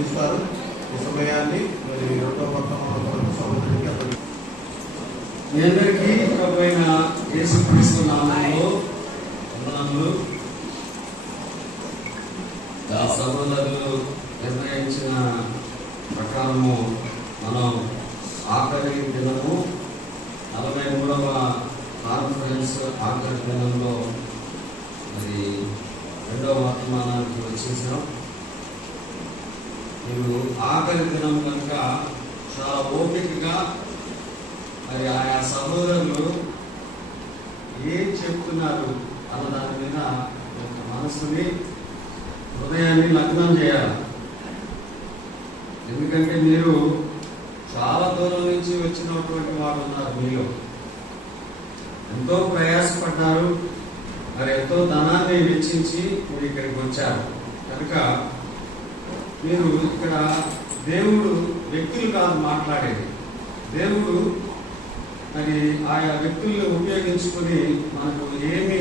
అందిస్తారు. ఈ సమయాన్ని మరి రెండో పట్టణం సహోదరికి మీ అందరికీ ప్రభువైన యేసుక్రీస్తు నామములో వందనములు. సహోదరులు నిర్ణయించిన ప్రకారము మనం ఆఖరి దినము 43వ కాన్ఫరెన్స్ ఆఖరి దినంలో మరి రెండవ వర్తమానానికి వచ్చేసాం. మీరు ఆఖరి దినం కనుక చాలా ఓపికగా మరి ఆయా సహోదరులు ఏం చెప్తున్నారు అన్న దాని మీద ఒక మనసుని హృదయాన్ని లగ్నం చేయాలి. ఎందుకంటే మీరు చాలా దూరం నుంచి వచ్చినటువంటి వారు ఉన్నారు. మీలో ఎంతో ప్రయాసపడ్డారు, మరి ఎంతో ధనాన్ని వెచ్చించి మీరు ఇక్కడికి వచ్చారు. కనుక మీరు ఇక్కడ దేవుడు వ్యక్తులు కాదు మాట్లాడేది, దేవుడు మరి ఆయా వ్యక్తులను ఉపయోగించుకొని మనకు ఏమి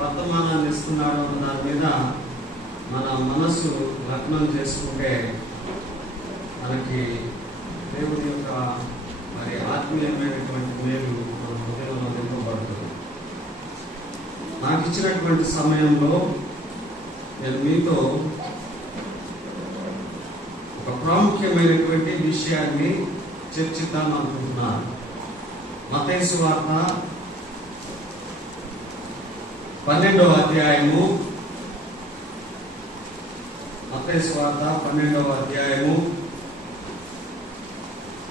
వర్తమానాన్ని ఇస్తున్నాడో అన్న దాని మీద మన మనసు లగ్నం చేసుకుంటే మనకి దేవుడి యొక్క మరి ఆత్మీయమైనటువంటి మేలు మన హృదయంలో నింపబడుతుంది. నాకు ఇచ్చినటువంటి సమయంలో నేను మీతో ఒక ప్రాముఖ్యమైనటువంటి విషయాన్ని చర్చిద్దాం అనుకుంటున్నాను. మత్తయి సువార్త 12వ అధ్యాయము, మత్తయి సువార్త 12వ అధ్యాయము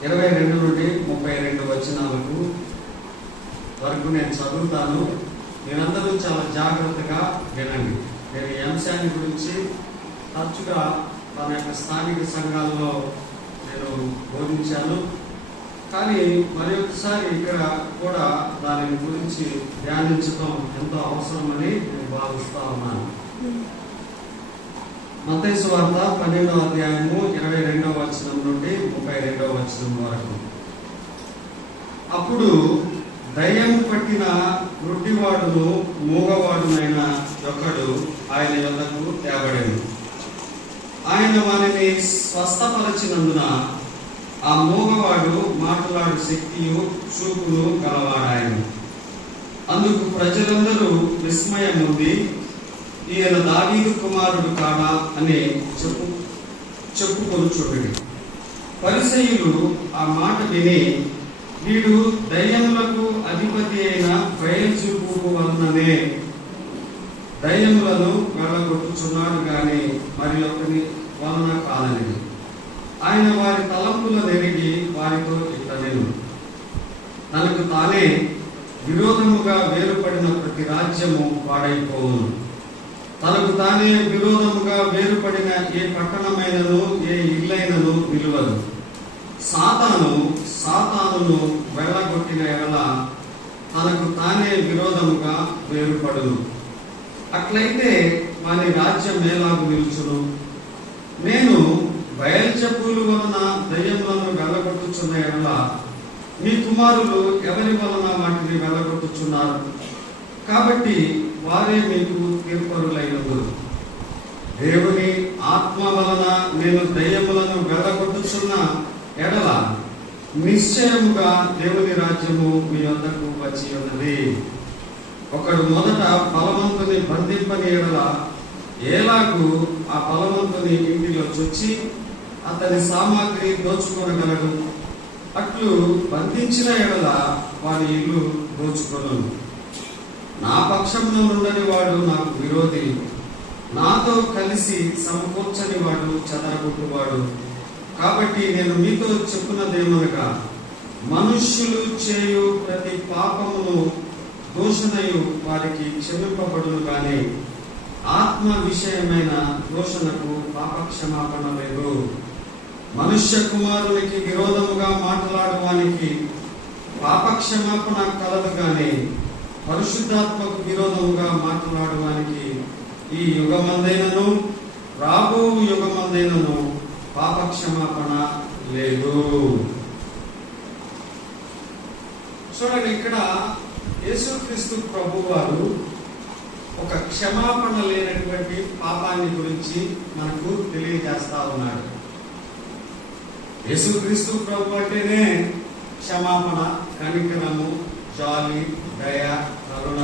22 నుండి 32 వచనాలకు వరకు నేను చదువుతాను. మీరందరూ చాలా జాగ్రత్తగా వినండి. నేను ఈ అంశాన్ని గురించి తరచుగా తన యొక్క స్థానిక సంఘాల్లో నేను బోధించాను, కానీ మరి ఒకసారి ఇక్కడ కూడా దాని గురించి ధ్యానించడం ఎంతో అవసరమని నేను భావిస్తా ఉన్నాను. మత్తయి సువార్త 12వ అధ్యాయము 22వ వచనం నుండి 32వ వచనం వరకు. అప్పుడు దయ్యం పట్టిన గుడ్డివాడును మూగవాడునైన ఒకడు ఆయన వద్దకు తేబడెను. ఆయన వారిని స్వస్థపరచినందున ఆ మూగవాడు మాట్లాడు శక్తియు చూపును గలవాడాయను. అందుకు ప్రజలందరూ విస్మయం ఉంది, ఈయన దావీదు కుమారుడు కాడా అని చెప్పుకొనుచుండెను. పరిసయ్యులు ఆ మాట విని, వీడు దయ్యములకు అధిపతి అయిన బయల్జెబూలు వలననే దయ్యములను వెళ్ళగొట్టుచున్నాడు గాని మరి ఒకని వలన కాదని ఆయన వారి తలంపులను ఎరిగి వారితో ఇట్లనెను, తనకు తానే విరోధముగా వేరుపడిన ప్రతి రాజ్యము పాడైపోవును. తనకు తానే విరోధముగా వేరుపడిన ఏ పట్టణమైనను ఏ ఇల్లైనను నిలువదు. సాతానును వెళ్ళగొట్టిన ఎడల తనకు తానే విరోధముగా వేరుపడును. అట్లయితే వాని రాజ్యం ఎలాగు నిలుచును? నేను బయల్జెబూలు వలన దయ్యములను వెళ్ళగొట్టుచున్న ఎడల మీ కుమారులు ఎవరి వలన వాటిని వెళ్ళగొట్టుచున్నారు? కాబట్టి వారే మీకు తీర్పరులైనప్పుడు. దేవుని ఆత్మ వలన నేను దయ్యములను వెళ్ళగొట్టుచున్న ఎడల నిశ్చయముగా దేవుని రాజ్యము మీ వద్దకు వచ్చి ఉన్నది. ఒకడు మొదట బలవంతుని బంధింపని ఎడల ఎలాగూ ఆ బలవంతుని ఇంటిలో చొచ్చి అతని సామాగ్రి దోచుకొనగలడు. అట్లు బంధించిన ఎడల వారి ఇల్లు దోచుకొను. నా పక్షంలో ఉండని వాడు నాకు విరోధి, నాతో కలిసి సమకూర్చని వాడు చెదరగొట్టువాడు. కాబట్టి నేను మీతో చెప్పున్నదేమనగా, మనుష్యులు చేయు ప్రతి పాపమును దూషణయు వారికి క్షమింపబడును గాని ఆత్మ విషయమైన దూషణకు పాపక్షమాపణ లేదు. మనుష్య కుమారునికి విరోధముగా మాట్లాడడానికి పాపక్షమాపణ కలదు గాని పరిశుద్ధాత్మకు విరోధముగా మాట్లాడడానికి ఈ యుగమందైనను రాబో యుగమందైనను పాపక్షమాపణ లేదు. చూడండి, ఇక్కడ యేసుక్రీస్తు ప్రభువారు ఒక క్షమాపణ లేనటువంటి పాపాన్ని గురించి మనకు తెలియజేస్తా ఉన్నాడు. యేసుక్రీస్తు ప్రభు అంటేనే క్షమాపణ, కనికరము, జాలి, దయ, కరుణ,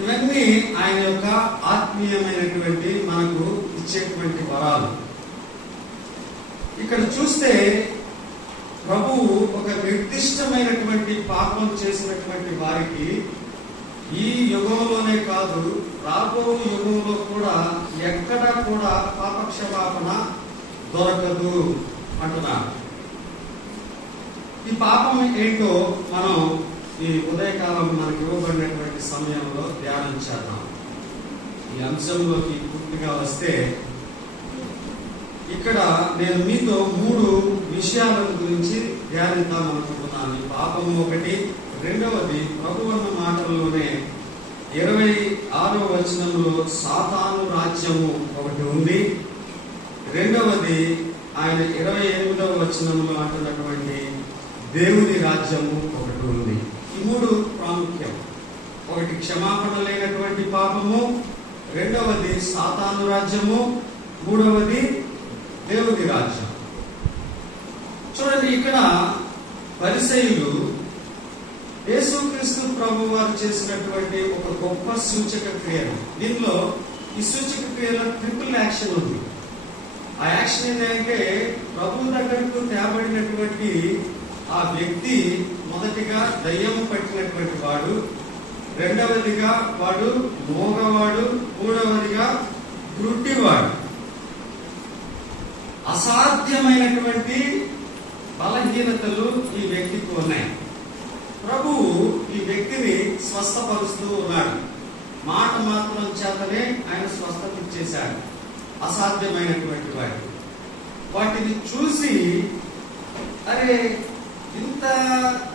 ఇవన్నీ ఆయన యొక్క ఆత్మీయమైనటువంటి మనకు ఇచ్చేటువంటి వరాలు. ఇక్కడ చూస్తే ప్రభువు ఒక నిర్దిష్టమైనటువంటి పాపం చేసినటువంటి వారికి ఈ యుగంలోనే కాదు, రాబో యుగంలో కూడా ఎక్కడా కూడా పాప క్షమాపణ దొరకదు అంటున్నారు. ఈ పాపం ఏంటో మనం ఈ ఉదయకాలం మనకు ఇవ్వబడినటువంటి సమయంలో ధ్యానం చేద్దాం. ఈ అంశంలోకి పూర్తిగా వస్తే, ఇక్కడ నేను మీతో 3 విషయాల గురించి ధ్యానిద్దామనుకుంటున్నాను. ఈ పాపము ఒకటి, రెండవది ప్రభువన్న మాటల్లోనే 26వ వచనంలో సాతాను రాజ్యము ఒకటి ఉంది, రెండవది ఆయన 28వ వచనంలో అంటున్నటువంటి దేవుని రాజ్యము ఒకటి ఉంది. ఈ 3 ప్రాముఖ్యం. ఒకటి క్షమాపణ లేనటువంటి పాపము, రెండవది సాతాను రాజ్యము, మూడవది దేవుని రాజ్యం. చూడండి, ఇక్కడ పరిసయ్యులు యేసుక్రీస్తు ప్రభు వారు చేసినటువంటి ఒక గొప్ప సూచక క్రియలు. దీనిలో ఈ సూచక క్రియలో ట్రిపుల్ యాక్షన్ ఉంది. ఆ యాక్షన్ ఏంటంటే, ప్రభు దగ్గరకు తేబడినటువంటి ఆ వ్యక్తి మొదటిగా దయ్యము పట్టినటువంటి వాడు, రెండవదిగా వాడు మోగవాడు, మూడవదిగా గుడ్డివాడు. అసాధ్యమైనటువంటి బలహీనతలు ఈ వ్యక్తికి ఉన్నాయి. ప్రభువు ఈ వ్యక్తిని స్వస్థపరుస్తూ ఉన్నాడు. మాట మాత్రం చేతనే ఆయన స్వస్థత ఇచ్చేశాడు. అసాధ్యమైనటువంటి వాటిని చూసి, అరే ఇంత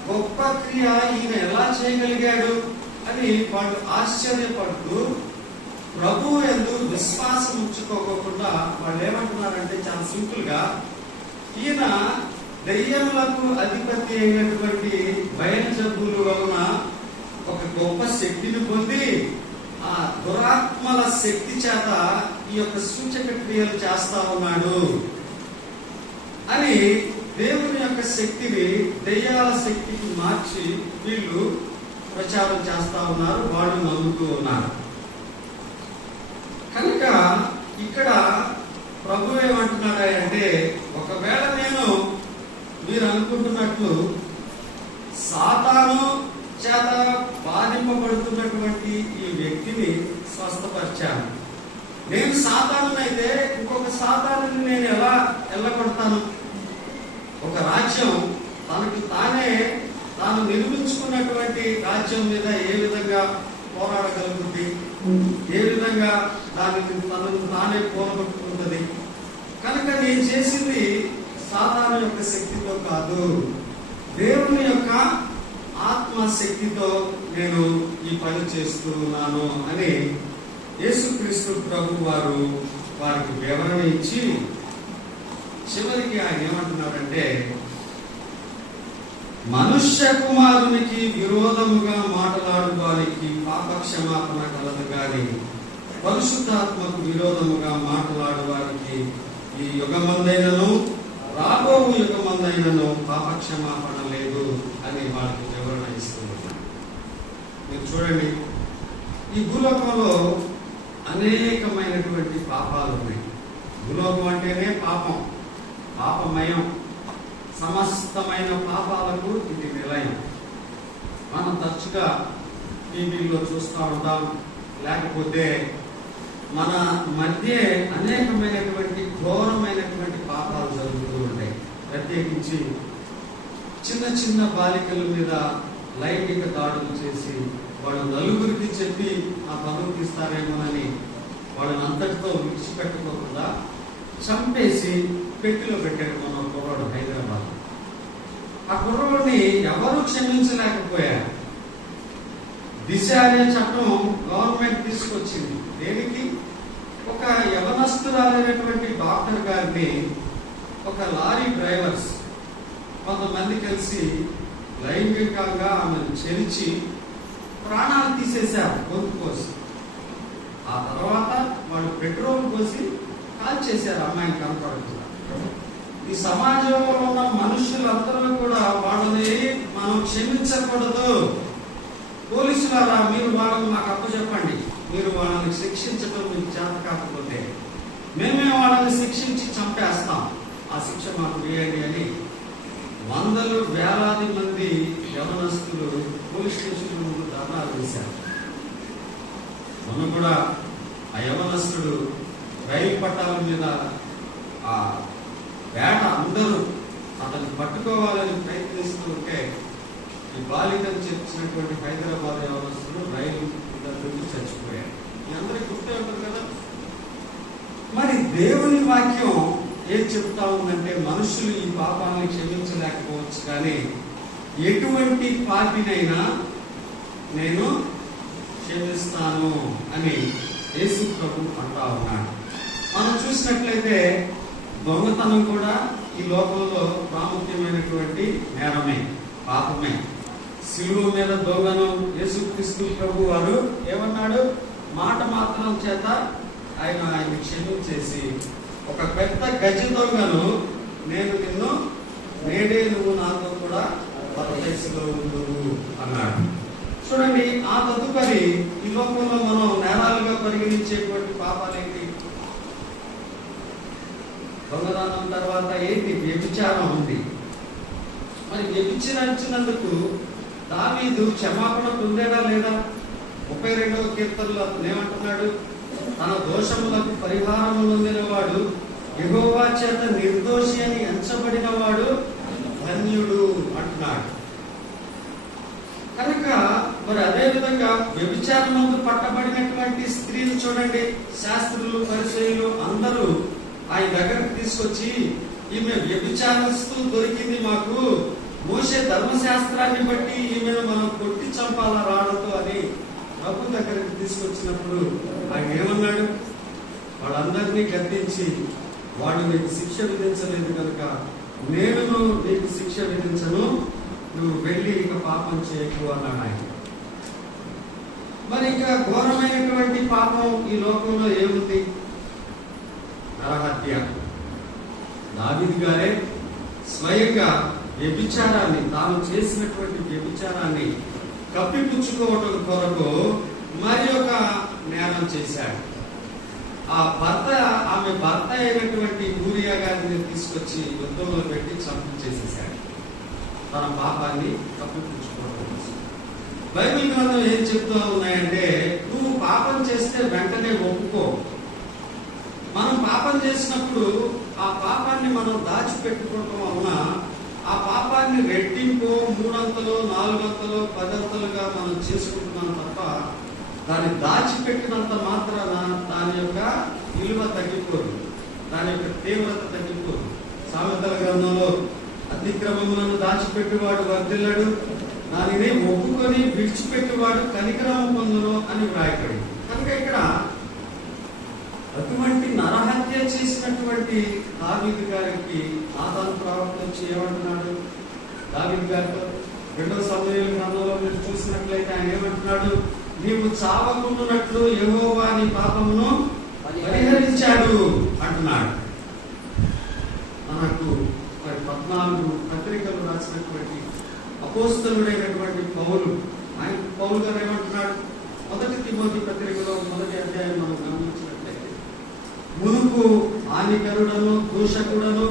గొప్ప క్రియ ఈయన ఎలా చేయగలిగాడు అని వాళ్ళు ఆశ్చర్యపడుతూ ప్రభువు యందు విశ్వాసం ఉంచుకోకుండా వాళ్ళు ఏమంటున్నారంటే, చాలా సింపుల్ గా, ఈయన దెయ్యములకు అధిపతి అయినటువంటి బయల్జెబూలు వలన ఒక గొప్ప శక్తిని పొంది ఆ దురాత్మల శక్తి చేత ఈ యొక్క సూచక క్రియలు చేస్తా ఉన్నాడు అని దేవుని యొక్క శక్తిని దెయ్యాల శక్తికి మార్చి వీళ్ళు ప్రచారం చేస్తా ఉన్నారు. వాళ్ళు నమ్ముతూ ఉన్నారు. కనుక ఇక్కడ ప్రభు ఏమంటున్నాడంటే, ఒకవేళ నేను మీరు అనుకుంటున్నట్లు సాతాను చేత బాధింపబడుతున్నటువంటి ఈ వ్యక్తిని స్వస్థపరిచాను, నేను సాతానునైతే ఇంకొక సాతానుని నేను ఎలా ఎల్లగొడతాను? ఒక రాజ్యం తాను నిర్మించుకున్నటువంటి రాజ్యం మీద ఏ విధంగా పోరాడగలుగుతుంది? ఏ విధంగా దానికి తనను తానే పోరాడుకుంటుంది? కనుక నేను చేసింది సాతాను యొక్క శక్తితో కాదు, దేవుని యొక్క ఆత్మశక్తితో నేను ఈ పని చేస్తూ ఉన్నాను అని యేసుక్రీస్తు ప్రభు వారు వారికి వివరణ ఇచ్చి, చివరికి ఆయన ఏమంటున్నాడంటే, మనుష్య కుమారునికి విరోధముగా మాట్లాడు వారికి పాప క్షమాపణ కలదు గాని పరిశుద్ధాత్మకు విరోధముగా మాట్లాడు వారికి ఈ యుగమందైనను రాబో యుగమందైనను పాప క్షమాపణ లేదు అని వాళ్ళకి వివరణ ఇస్తున్నారు. మీరు చూడండి, ఈ భూలోకంలో అనేకమైనటువంటి పాపాలు ఉన్నాయి. భూలోకం అంటేనే పాపం, పాపమయం, సమస్తమైన పాపాలకు ఇది నిలయం. మనం తరచుగా టీవీలో చూస్తూ ఉంటాం, లేకపోతే మన మధ్య అనేకమైనటువంటి ఘోరమైనటువంటి పాపాలు జరుగుతూ ఉంటాయి. ప్రత్యేకించి చిన్న చిన్న బాలికల మీద లైంగిక దాడులు చేసి వాళ్ళు నలుగురికి చెప్పి ఆ పనులు తీస్తారేమోనని వాళ్ళని అంతటితో విడిచిపెట్టుకోకుండా చంపేసి పెట్టిలో పెట్టాడు మన కుర్రాడు హైదరాబాద్. ఆ కుర్రాడిని ఎవరు క్షమించలేకపోయారు. దిశ అనే చట్టం గవర్నమెంట్ తీసుకొచ్చింది. దేనికి? ఒక యవనస్తురాలైనటువంటి డాక్టర్ గారిని ఒక లారీ డ్రైవర్స్ కొంతమంది కలిసి లైంగికంగా ఆమెను చెరిచి ప్రాణాలు తీసేశారు గొంతు కోసి. ఆ తర్వాత వాళ్ళు పెట్రోల్ పోసి కాల్ చేశారు అమ్మాయిని కనపడుతున్నారు. ఈ సమాజంలో ఉన్న మనుషులందరూ కూడా వాళ్ళని మనం క్షమించకూడదు. పోలీసులారా, మీరు వాళ్ళని మాకు అప్పచెప్పండి, మీరు వాళ్ళని శిక్షించడం మీకు చేత కాకపోతే మేమే వాళ్ళని శిక్షించి చంపేస్తాం, ఆ శిక్ష మాకు వేయండి అని వందలు వేలాది మంది యవనస్తులు పోలీస్ స్టేషన్ ముందు ధర్నాలు వేశారు. మనం కూడా ఆ యవనస్తుడు రైలు పట్టాల మీద ఆ వేట అందరూ అతన్ని పట్టుకోవాలని ప్రయత్నిస్తూ ఉంటే ఈ బాలికను చేర్చినటువంటి హైదరాబాద్ యవనస్తుడు రైలు దగ్గరికి చచ్చిపోయాడు. మీ అందరికీ గుర్తే ఉంటుంది కదా. మరి దేవుని వాక్యం ఏం చెప్తా ఉందంటే, మనుషులు ఈ పాపాన్ని క్షమించలేకపోవచ్చు, కానీ ఎటువంటి పాపినైనా నేను క్షమిస్తాను అని యేసు ప్రభు అంటా ఉన్నాడు. మనం చూసినట్లయితే దొంగతనం కూడా ఈ లోకంలో ప్రాముఖ్యమైనటువంటి నేరమే, పాపమే. సిలువ మీద దొంగను యేసుక్రీస్తు ప్రభు వారు ఏమన్నాడు? మాట మాత్రం చేత ఆయన క్షమించేసి, ఒక పెద్ద గజ దొంగను నేను నిన్ను నేడే నువ్వు నాతో కూడా పరదేశంలో ఉండువు అన్నాడు. చూడండి, ఆ తదుపరి ఈ లోకంలో మనం నేరాలుగా పరిగణించేటువంటి పాపాలేంటి? దొంగతనం తర్వాత ఏంటి? వ్యభిచారం ఉంది. మరి వ్యభిచరించినందుకు దావీదు క్షమాపణ పొందాడా లేదా? 32వ కీర్తనలో అతను ఏమంటున్నాడు? తన దోషములకు పరిహారం పొందినవాడు, యెహోవా చేత నిర్దోషి అని ఎంచబడిన వాడు ధన్యుడు అంటున్నాడు. కనుక మరి అదే విధంగా వ్యభిచారమందు పట్టబడినటువంటి స్త్రీలు చూడండి, శాస్త్రులు, పరిచయులు అందరూ ఆయన దగ్గరకు తీసుకొచ్చి, ఈమె వ్యభిచారిస్తూ దొరికింది మాకు, మోషే ధర్మశాస్త్రాన్ని బట్టి ఈమెను మనం కొట్టి చంపాలా రాళ్లతో అని ప్రభు దగ్గరికి తీసుకొచ్చినప్పుడు ఆయన ఏమన్నాడు? వాళ్ళందరినీ గద్దించి, వాడు నీకు శిక్ష విధించలేదు కనుక నేను నీకు శిక్ష విధించను, నువ్వు వెళ్ళి ఇక పాపం చేయకు అన్నాడు ఆయన. మరి ఇక ఘోరమైనటువంటి పాపం ఈ లోకంలో ఏముంది? నరహత్య. దావీదు గారే స్వయంగా వ్యభిచారాన్ని, తాను చేసినటువంటి వ్యభిచారాన్ని కప్పిపుచ్చుకోవటం కొరకు మరి ఒక నేరం చేశాడు. ఆమె భర్త అయినటువంటి ఊరియా గారిని తీసుకొచ్చి యుద్ధంలో పెట్టి చంపించేసేసాడు, తన పాపాన్ని కప్పిపుచ్చుకోవడం కోసం. బైబిల్ గ్రంథం ఏం చెప్తూ ఉన్నాయంటే, నువ్వు పాపం చేస్తే వెంటనే ఒప్పుకో. మనం పాపం చేసినప్పుడు ఆ పాపాన్ని మనం దాచిపెట్టుకోవటం వలన ఆ పాపాన్ని రెట్టింపు 3 అంతలు 4 అంతలు 10 అంతలుగా మనం చేసుకుంటున్నాం తప్ప దాన్ని దాచిపెట్టినంత మాత్రాన దాని యొక్క విలువ తగ్గిపోదు, దాని యొక్క తీవ్రత తగ్గిపోదు. సామెతల గ్రంథంలో అతిక్రమములను దాచిపెట్టువాడు వర్ధిల్లడు, దానిని ఒప్పుకొని విడిచిపెట్టువాడు కనికరము పొందును అని వ్రాయబడి. కనుక ఇక్కడ అటువంటి నరహత్య చేసినటువంటి దావీదు గారికి నాతాను ప్రవక్త వచ్చి ఏమంటున్నాడు? దావీదు గారితో 2వ సమూయేలు గ్రంథంలో మీరు చూసినట్లయితే ఆయన ఏమంటున్నాడు? నీవు చావకుండునట్లు యెహోవా నీ పాపమును పరిహరించాడు అంటున్నాడు. మనకు 14 పత్రికలు రాసినటువంటి అపోస్తలుడైనటువంటి పౌలు గారు ఏమంటున్నాడు? 1 తిమోతి పత్రికలో 1వ అధ్యాయం మనం గమనించినట్లయితే, మునుపు హానికరుడను, దూషకుడను,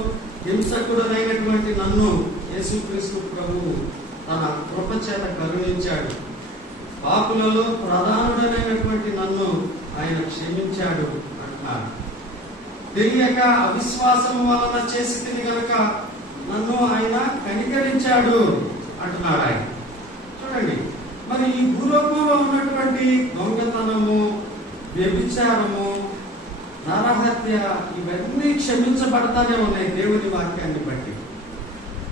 హింసకుడనైనటువంటి నన్ను యేసుక్రీస్తు ప్రభువు తన కృప చేత కరుణించాడు, పాపులలో ప్రధానుడనైనటువంటి నన్ను ఆయన క్షమించాడు అంటున్నాడు. తెలియక అవిశ్వాసము వలన చేసి గనుక నన్ను ఆయన కనికరించాడు అంటున్నాడు ఆయన. చూడండి, మరి ఈ భూలోకంలో ఉన్నటువంటి దొంగతనము, వ్యభిచారము, నరహత్య ఇవన్నీ క్షమించబడతానే ఉన్నాయి దేవుని వాక్యాన్ని బట్టి.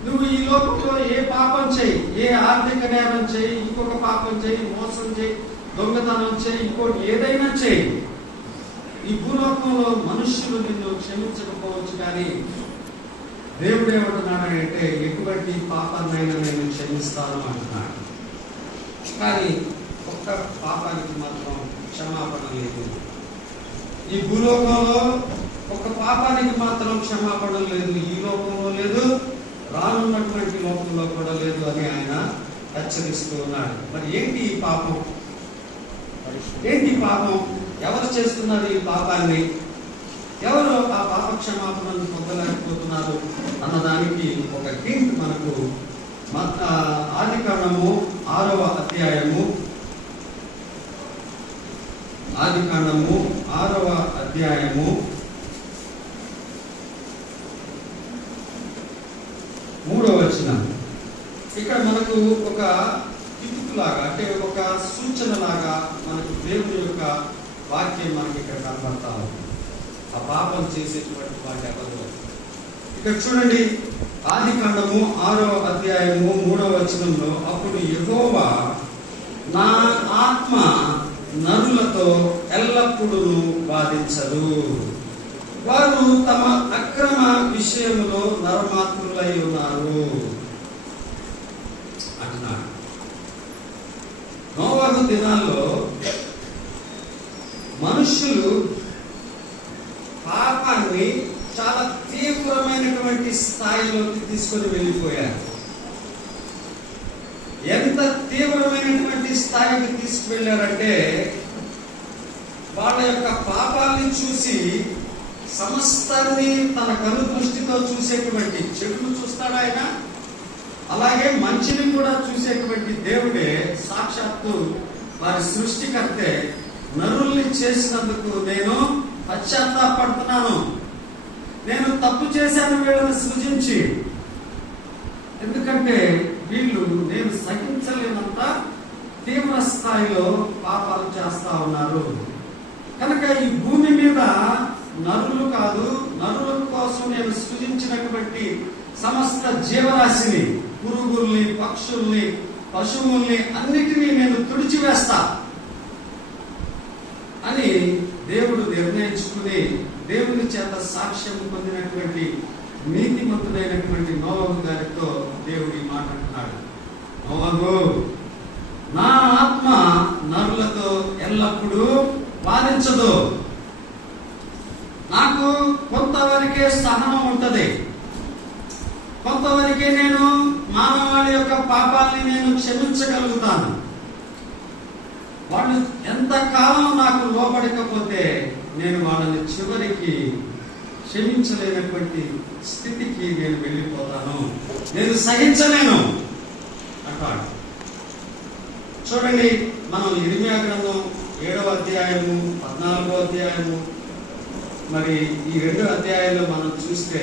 నువ్వు ఈ లోకంలో ఏ పాపం చేయి, ఏ ఆర్థిక నేరం చేయి, ఇంకొక పాపం చేయి, మోసం చేయి, దొంగతనం చేయి, ఇంకోటి ఏదైనా చేయి, ఈ భూలోకంలో మనుష్యులు నిన్ను క్షమించకపోవచ్చు, కానీ దేవుడు ఏమంటున్నాడంటే ఎటువంటి పాపాన్నైనా నేను క్షమిస్తాను అంటున్నాడు. కానీ ఒక్క పాపానికి మాత్రం క్షమాపణ లేదు. ఈ భూలోకంలో ఒక పాపానికి మాత్రం క్షమాపణ లేదు, ఈ లోకంలో లేదు, రానున్నటువంటి లోకంలో కూడా లేదు అని ఆయన హెచ్చరిస్తూ ఉన్నాడు. మరి ఏంటి ఈ పాపం? ఏంటి పాపం? ఎవరు చేస్తున్నారు ఈ పాపాన్ని? ఎవరు ఆ పాప క్షమాపణను పొందలేకపోతున్నారు అన్నదానికి ఒక హింట్ మనకు ఆదికాండము 6వ అధ్యాయము 3వ వచనం. ఇక్కడ మనకు ఒక కిటుకులాగా, అంటే ఒక సూచన లాగా మనకు దేవుని యొక్క వాక్యం మనకి ఇక్కడ కనబడతా ఉంది. ఆ పాపం చేసేటువంటి వాళ్ళు ఎవరు? ఇక్కడ చూడండి, ఆదికాండము 6వ అధ్యాయము 3వ వచనంలో, అప్పుడు యెహోవా నా ఆత్మ నరులతో ఎల్లప్పుడూ బాధించదు, వారు తమ అక్రమ విషయములో నరమాత్రులై ఉన్నారు అంటున్నాడు. నోవహు దినాల్లో మనుషులు పాపాన్ని చాలా తీవ్రమైనటువంటి స్థాయిలోకి తీసుకొని వెళ్ళిపోయారు. ఎంత తీవ్రమైనటువంటి స్థాయికి తీసుకువెళ్ళారంటే, వాళ్ళ యొక్క పాపాన్ని చూసి సమస్తాన్ని తన కను దృష్టితో చూసేటువంటి, చెడును చూస్తాడు ఆయన, అలాగే మంచిని కూడా చూసేటువంటి దేవుడే సాక్షాత్తు వారి సృష్టికర్తే నరుల్ని చేసినందుకు నేను పశ్చాత్తాపడుతున్నాను, నేను తప్పు చేశాను వీళ్ళని సృజించి, ఎందుకంటే వీళ్ళు నేను సహించలేనంత తీవ్ర స్థాయిలో పాపాలు చేస్తా ఉన్నారు. కనుక ఈ భూమి మీద నరులు కాదు, నరుల కోసం నేను సృజించినటువంటి సమస్త జీవరాశిని, పురుగుల్ని, పక్షుల్ని, పశువుల్ని అన్నిటినీ నేను తుడిచివేస్తా అని దేవుడు నిర్ణయించుకుని దేవుని చేత సాక్ష్యం పొందినటువంటి నీతిమంతుడైనటువంటి నోవహు గారితో దేవుడు ఈ మాట అంటున్నాడు. నోవహు, నా ఆత్మ నరులతో ఎల్లప్పుడూ బాధించదు, నాకు కొంతవరకే సహనం ఉంటది, కొంతవరకే నేను మానవాళి యొక్క పాపాలని నేను క్షమించగలుగుతాను. వాళ్ళు ఎంతకాలం నాకు లోబడకపోతే నేను వాళ్ళని చివరికి క్షమించలేనటువంటి స్థితికి నేను వెళ్ళిపోతాను, నేను సహించలేను అంటాడు. చూడండి, మనం ఇర్మియా గ్రంథం 7వ అధ్యాయము 14వ అధ్యాయము మరి ఈ 2 అధ్యాయాల్లో మనం చూస్తే,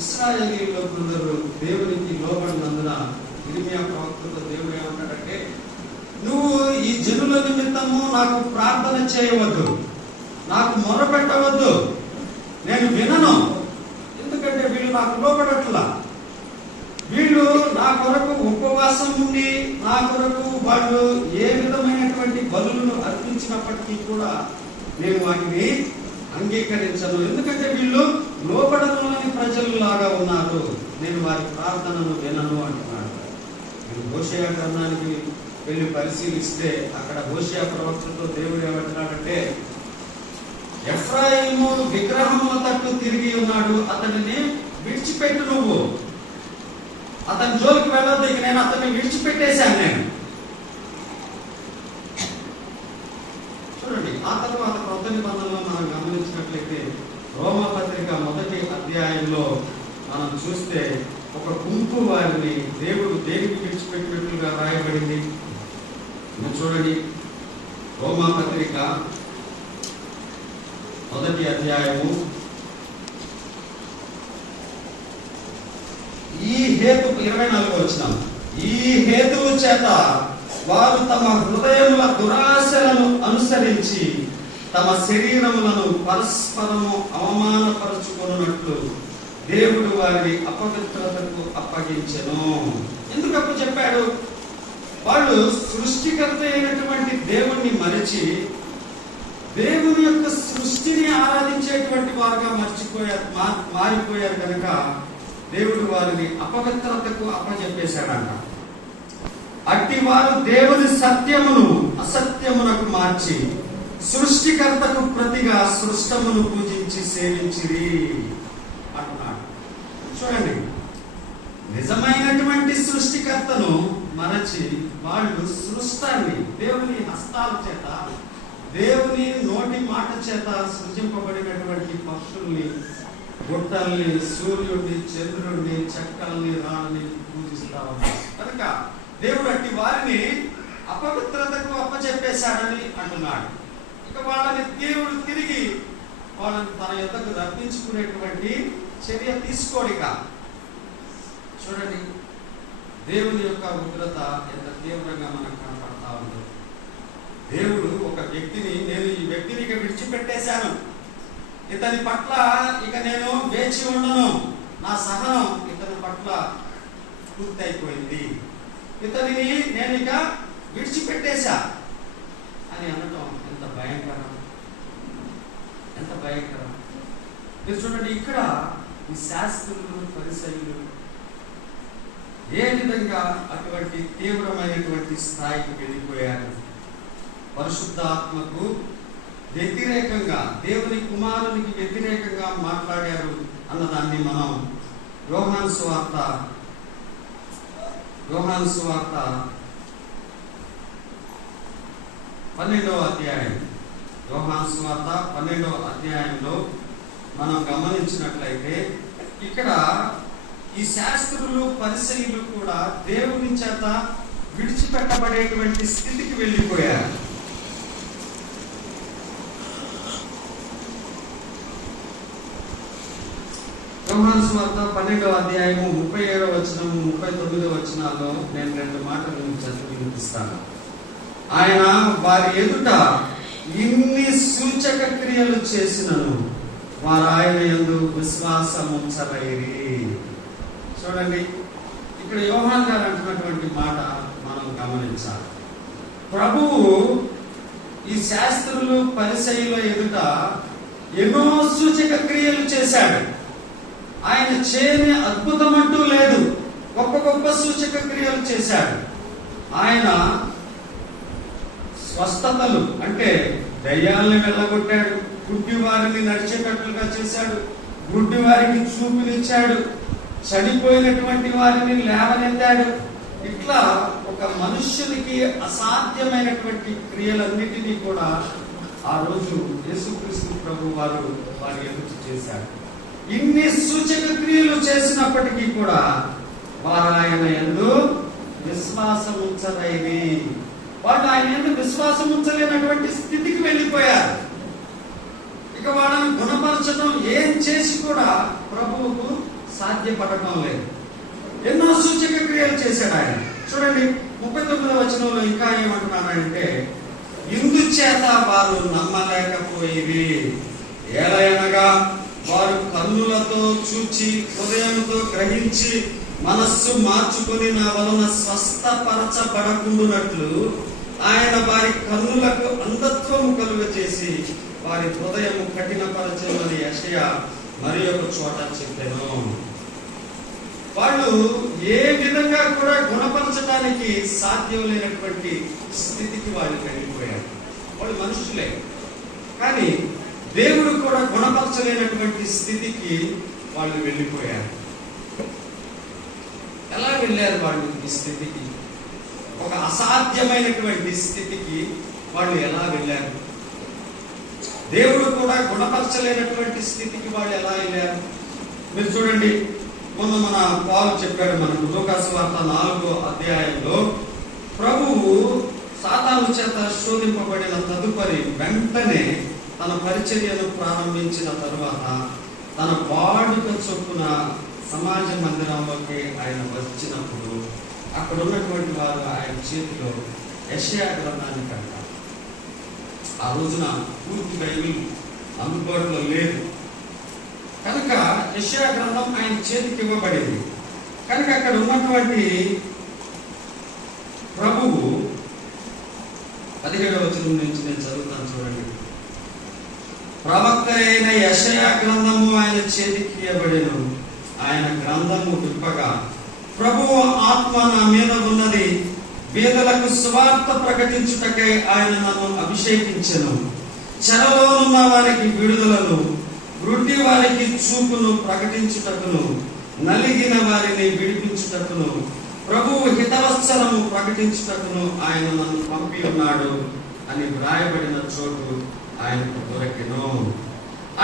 ఇశ్రాయేలీయుల్లో కొందరు దేవునికి లోబడినందున ఇర్మియా ప్రవక్తతో దేవుడు ఏమంటాడంటే, నువ్వు ఈ జనుల నిమిత్తము నాకు ప్రార్థన చేయవద్దు, నాకు మొరపెట్టవద్దు, నేను వినను, ఎందుకంటే వీళ్ళు నాకు లోబడట్లా, వీళ్ళు నా కొరకు ఉపవాసం ఉండి నా కొరకు వాళ్ళు ఏ విధమైనటువంటి బలులను అర్పించినప్పటికీ కూడా నేను వాటిని అంగీకరించను, ఎందుకంటే వీళ్ళు లోబడలోని ప్రజల్లాగా ఉన్నారు, నేను వారి ప్రార్థనను వినను అంటున్నాడు. నేను హోషేయ గ్రంథానికి వెళ్ళి పరిశీలిస్తే అక్కడ హోషేయ ప్రవక్తతో దేవుడు ఏమంటున్నాడంటే, ఎఫ్రాయిము విగ్రహముల తట్టు తిరిగి ఉన్నాడు, అతనిని విడిచిపెట్టు, నువ్వు అతని జోలికి వెళ్ళొద్దు, ఇక నేను అతన్ని విడిచిపెట్టేశాను నేను. చూడండి, ఆ తర్వాత కొత్త నిబంధనలో మనం గమనించినట్లయితే రోమాపత్రిక 1వ అధ్యాయంలో మనం చూస్తే ఒక గుంపు వారిని దేవుడు దేనికి విడిచిపెట్టినట్లుగా రాయబడింది. చూడండి, రోమాపత్రిక 1వ అధ్యాయము, ఈ హేతు 24వ వచనం, ఈ హేతువు చేత వారు తమ హృదయముల దురాశలను అనుసరించి తమ శరీరములను పరస్పరము అవమానపరచుకున్నట్లు దేవుడు వారి అపవిత్రతకు అప్పగించెను. ఎందుకు చెప్పాడు? వాళ్ళు సృష్టికర్త అయినటువంటి దేవుణ్ణి మరిచి దేవుని యొక్క సృష్టిని ఆరాధించేటువంటి వారుగా మారిపోయారు కనుక దేవుడు వారిని అపవిత్రతకు అప్పచెప్పేశాడంట. అట్టి వారు దేవుని సత్యమును అసత్యమునకు మార్చి సృష్టికర్తకు ప్రతిగా సృష్టమును పూజించి సేవించిరి అంటున్నాడు. చూడండి, నిజమైనటువంటి సృష్టికర్తను మరచి వాళ్ళు సృష్టాన్ని దేవుని హస్తాల చేత, దేవుని నోటి మాట చేత సృజింపబడినటువంటి పక్షుల్ని, గుట్టల్ని, సూర్యుడిని, చంద్రుడిని, చెక్కల్ని, రాళ్ళని పూజిస్తా ఉన్నారు. కనుక దేవుడు అట్టి వారిని అపవిత్రతకు అప్పచెప్పేశాడని అంటున్నాడు. ఇక వాళ్ళని దేవుడు తిరిగి వాళ్ళని తన యొద్దకు రప్పించుకునేటువంటి చర్య తీసుకోడిగా. చూడండి, దేవుని యొక్క ఉగ్రత ఎంత తీవ్రంగా మనకు కనపడతా ఉంది. దేవుడు ఒక వ్యక్తిని, నేను ఈ వ్యక్తిని ఇక విడిచిపెట్టేశాను, ఇతని పట్ల ఇక నేను వేచి ఉండను, నా సహనం ఇతని పట్ల పూర్తయిపోయింది, ఇతనిని నేను ఇక విడిచిపెట్టేశా అని అనటం ఎంత భయంకరం, ఎంత భయంకరం. మీరు చూడండి, ఇక్కడ ఈ శాస్త్రులు, పరిసయ్యులు ఏ విధంగా అటువంటి తీవ్రమైనటువంటి స్థాయికి వెళ్ళిపోయారు. పరిశుద్ధాత్మకు వ్యతిరేకంగా, దేవుని కుమారునికి వ్యతిరేకంగా మాట్లాడారు అన్నదాన్ని మనం యోహాను సువార్త 12వ అధ్యాయం, యోహాను సువార్త 12వ అధ్యాయంలో మనం గమనించినట్లయితే ఇక్కడ ఈ శాస్త్రులు, పరిసయ్యులు కూడా దేవుని చేత విడిచిపెట్టబడేటువంటి స్థితికి వెళ్ళిపోయారు. యోహాను సువార్త 12వ అధ్యాయము 37వ వచనం, 39వ వచనాల్లో నేను 2 మాటలు చదివి వినిపిస్తాను. ఆయన వారి ఎదుట ఇన్ని సూచక క్రియలు చేసినను వారు ఆయన యందు విశ్వాసముంచరైరి. చూడండి, ఇక్కడ యోహాను గారు అంటున్నటువంటి మాట మనం గమనించాలి. ప్రభువు ఈ శాస్త్రులు, పరిసయ్యుల ఎదుట ఎన్నో సూచక క్రియలు చేశాడు. ఆయన చేయని అద్భుతం అంటూ లేదు. గొప్ప గొప్ప సూచక క్రియలు చేశాడు. ఆయన స్వస్థతలు అంటే దయ్యాలను వెళ్ళగొట్టాడు, గుడ్డి వారిని నడిచేటట్లుగా చేశాడు, గుడ్డి వారికి చూపునిచ్చాడు, చనిపోయినటువంటి వారిని లేవనెత్తాడు. ఇట్లా ఒక మనుష్యునికి అసాధ్యమైనటువంటి క్రియలన్నిటినీ కూడా ఆ రోజు యేసుక్రీస్తు ప్రభు వారు వారి ఎదుట చేశాడు. ఇన్ని సూచక క్రియలు చేసినప్పటికీ కూడా వారు ఆయన యందు విశ్వాసం ఉంచరైరి. వాళ్ళు ఆయన యందు విశ్వాసం ఉంచలేనటువంటి స్థితికి వెళ్ళిపోయారు. ఇక వాళ్ళని గుణపరచడం ఏం చేసి కూడా ప్రభువుకు సాధ్యపడటం లేదు. ఎన్నో సూచక క్రియలు చేశాడు ఆయన. చూడండి, 39వ వచనంలో ఇంకా ఏమంటున్నానంటే, ఇందుచేత వారు నమ్మలేకపోయేవి. ఏలయనగా వారు కన్నులతో చూచి, హృదయంతో గ్రహించి, మనస్సు మార్చుకొని నా వలన స్వస్థపరచబడకుండునట్లు ఆయన వారి కన్నులకు అంధత్వము కలుగచేసి వారి హృదయము కఠినపరచమని యెషయా మరి ఒక చోట చెప్పాను. వాళ్ళు ఏ విధంగా కూడా గుణపరచడానికి సాధ్యం లేనటువంటి స్థితికి వాళ్ళు వెళ్ళిపోయారు. వాళ్ళు మనుషులే, కానీ దేవుడు కూడా గుణపరచలేనటువంటి స్థితికి వాళ్ళు వెళ్ళిపోయారు. ఎలా వెళ్ళారు వాళ్ళు ఈ స్థితికి? ఒక అసాధ్యమైనటువంటి స్థితికి వాళ్ళు ఎలా వెళ్ళారు? దేవుడు కూడా గుణపరచలేనటువంటి స్థితికి వాళ్ళు ఎలా వెళ్ళారు? మీరు చూడండి, మొన్న మన పాలు చెప్పాడు మనకు లూకాసు వార్త 4వ అధ్యాయంలో, ప్రభువు సాతాను చేత శోధింపబడిన తదుపరి వెంటనే తన పరిచర్యను ప్రారంభించిన తరువాత తన వాడుక చొప్పున సమాజ మందిరంలోకి ఆయన వచ్చినప్పుడు అక్కడ ఉన్నటువంటి వారు ఆయన చేతిలో యెషయా గ్రంథాన్ని కట్టారు. ఆ రోజున పూర్తి బైబిల్ అందుబాటులో లేదు కనుక యెషయా గ్రంథం ఆయన చేతికి ఇవ్వబడింది. కనుక అక్కడ ఉన్నటువంటి ప్రభువు 17వ వచనం నుంచి నేను చదువుతాను, చూడండి. ప్రవక్త అయిన యెషయా గ్రంథము ఆయన చేతికి ఇవ్వబడెను. ఆయన గ్రంథము విప్పగా, ప్రభువు ఆత్మ నా మీద ఉన్నది, పేదలకు సువార్త ప్రకటించుటకై ఆయన నన్ను అభిషేకించెను. చెరలో ఉన్న వారికి విడుదలను, వృద్ధి వారికి చూపును ప్రకటించుటకును, నలిగిన వారిని విడిపించుటకును, ప్రభువు హితవత్సరము ప్రకటించుటకును ఆయన నన్ను పంపి ఉన్నాడు అని వ్రాయబడిన చోటు ఆయనకు దొరికెను.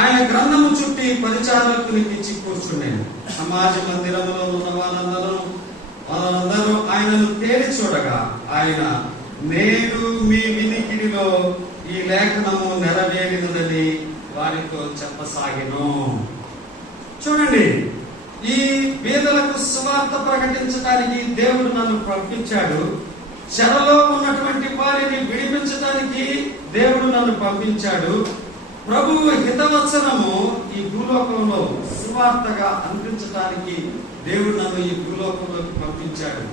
ఆయన గ్రంథము చుట్టి పరిచారకునికి ఇచ్చి కూర్చున్నాను. సమాజ మందిరంలో ఉన్న వాళ్ళందరూ ఆయనను తేరి చూడగా ఆయన, నేడు మీ వినికిడిలో ఈ లేఖనము నెరవేరినదని వారితో చెప్పసాగెను. చూడండి, ఈ పేదలకు సువార్త ప్రకటించడానికి దేవుడు నన్ను పంపించాడు. చెరలో ఉన్నటువంటి వారిని విడిపించడానికి దేవుడు నన్ను పంపించాడు. ప్రభువు హితవచనము ఈ భూలోకంలో సువార్తగా అందించడానికి దేవుడు నన్ను ఈ భూలోకంలోకి పంపించాడు.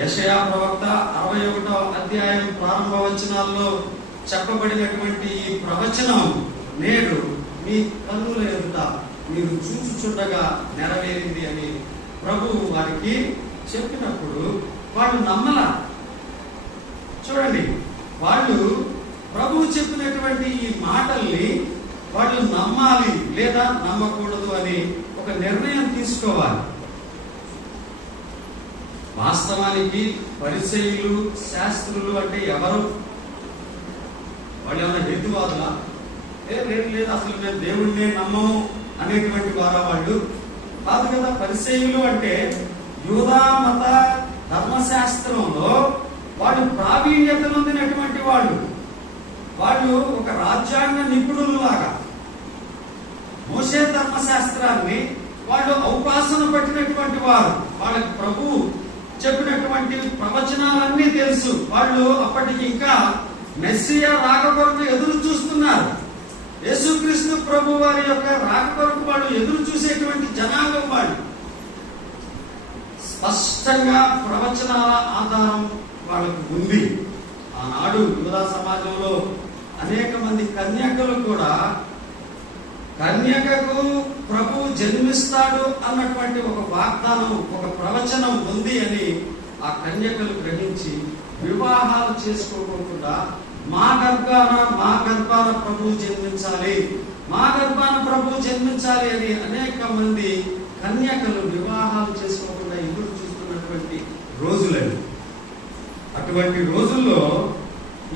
యెషయా ప్రవక్త 61వ అధ్యాయం ప్రారంభ వచనాల్లో చెప్పబడినటువంటి ఈ ప్రవచనం నేడు మీ కన్నుల ఎదుట మీరు చూచుచుండగా నెరవేరింది అని ప్రభువు వారికి చెప్పినప్పుడు వాళ్ళు నమ్మలా. చూడండి, వాళ్ళు ప్రభువు చెప్పినటువంటి ఈ మాటల్ని వాళ్ళు నమ్మాలి లేదా నమ్మకూడదు అని ఒక నిర్ణయం తీసుకోవాలి. వాస్తవానికి పరిసయ్యులు, శాస్త్రులు అంటే ఎవరు? వాళ్ళు ఏమైనా హేతువాదులా? లేదు, అసలు మేము దేవుడినే నమ్మము అనేటువంటి వారా వాళ్ళు? కాదు కదా. పరిసయ్యులు అంటే యూదా మత ధర్మశాస్త్రంలో వాళ్ళు ప్రావీణ్యత నొందినటువంటి వాళ్ళు. వాళ్ళు ఒక రాజ్యాంగ నిపుణులు లాగా మోషే ధర్మశాస్త్రాన్ని వాళ్ళు ఔపాసన పట్టినటువంటి వారు. వాళ్ళకి ప్రభువు చెప్పినటువంటి ప్రవచనాలన్నీ తెలుసు. వాళ్ళు అప్పటికి ఇంకా మెస్సియా రాక కొరకు ఎదురు చూస్తున్నారు. యేసుక్రీస్తు ప్రభు వారి యొక్క రాక కొరకు వాళ్ళు ఎదురు చూసేటువంటి జనాంగం వాళ్ళు. స్పష్టంగా ప్రవచనాల ఆధారం వాళ్ళకు ఉంది. ఆనాడు యూదా సమాజంలో అనేక మంది కన్యకలు కూడా కన్యకకు ప్రభు జన్మిస్తాడు అన్నటువంటి ఒక వాగ్దానం, ఒక ప్రవచనం ఉంది అని ఆ కన్యకలు గ్రహించి వివాహాలు చేసుకోకుండా మా గర్భాన ప్రభు జన్మించాలి, మా గర్భాన ప్రభు జన్మించాలి అని అనేక మంది కన్యకలు వివాహాలు చేసుకోకుండా ఎదురు చూస్తున్నటువంటి రోజులని. అటువంటి రోజుల్లో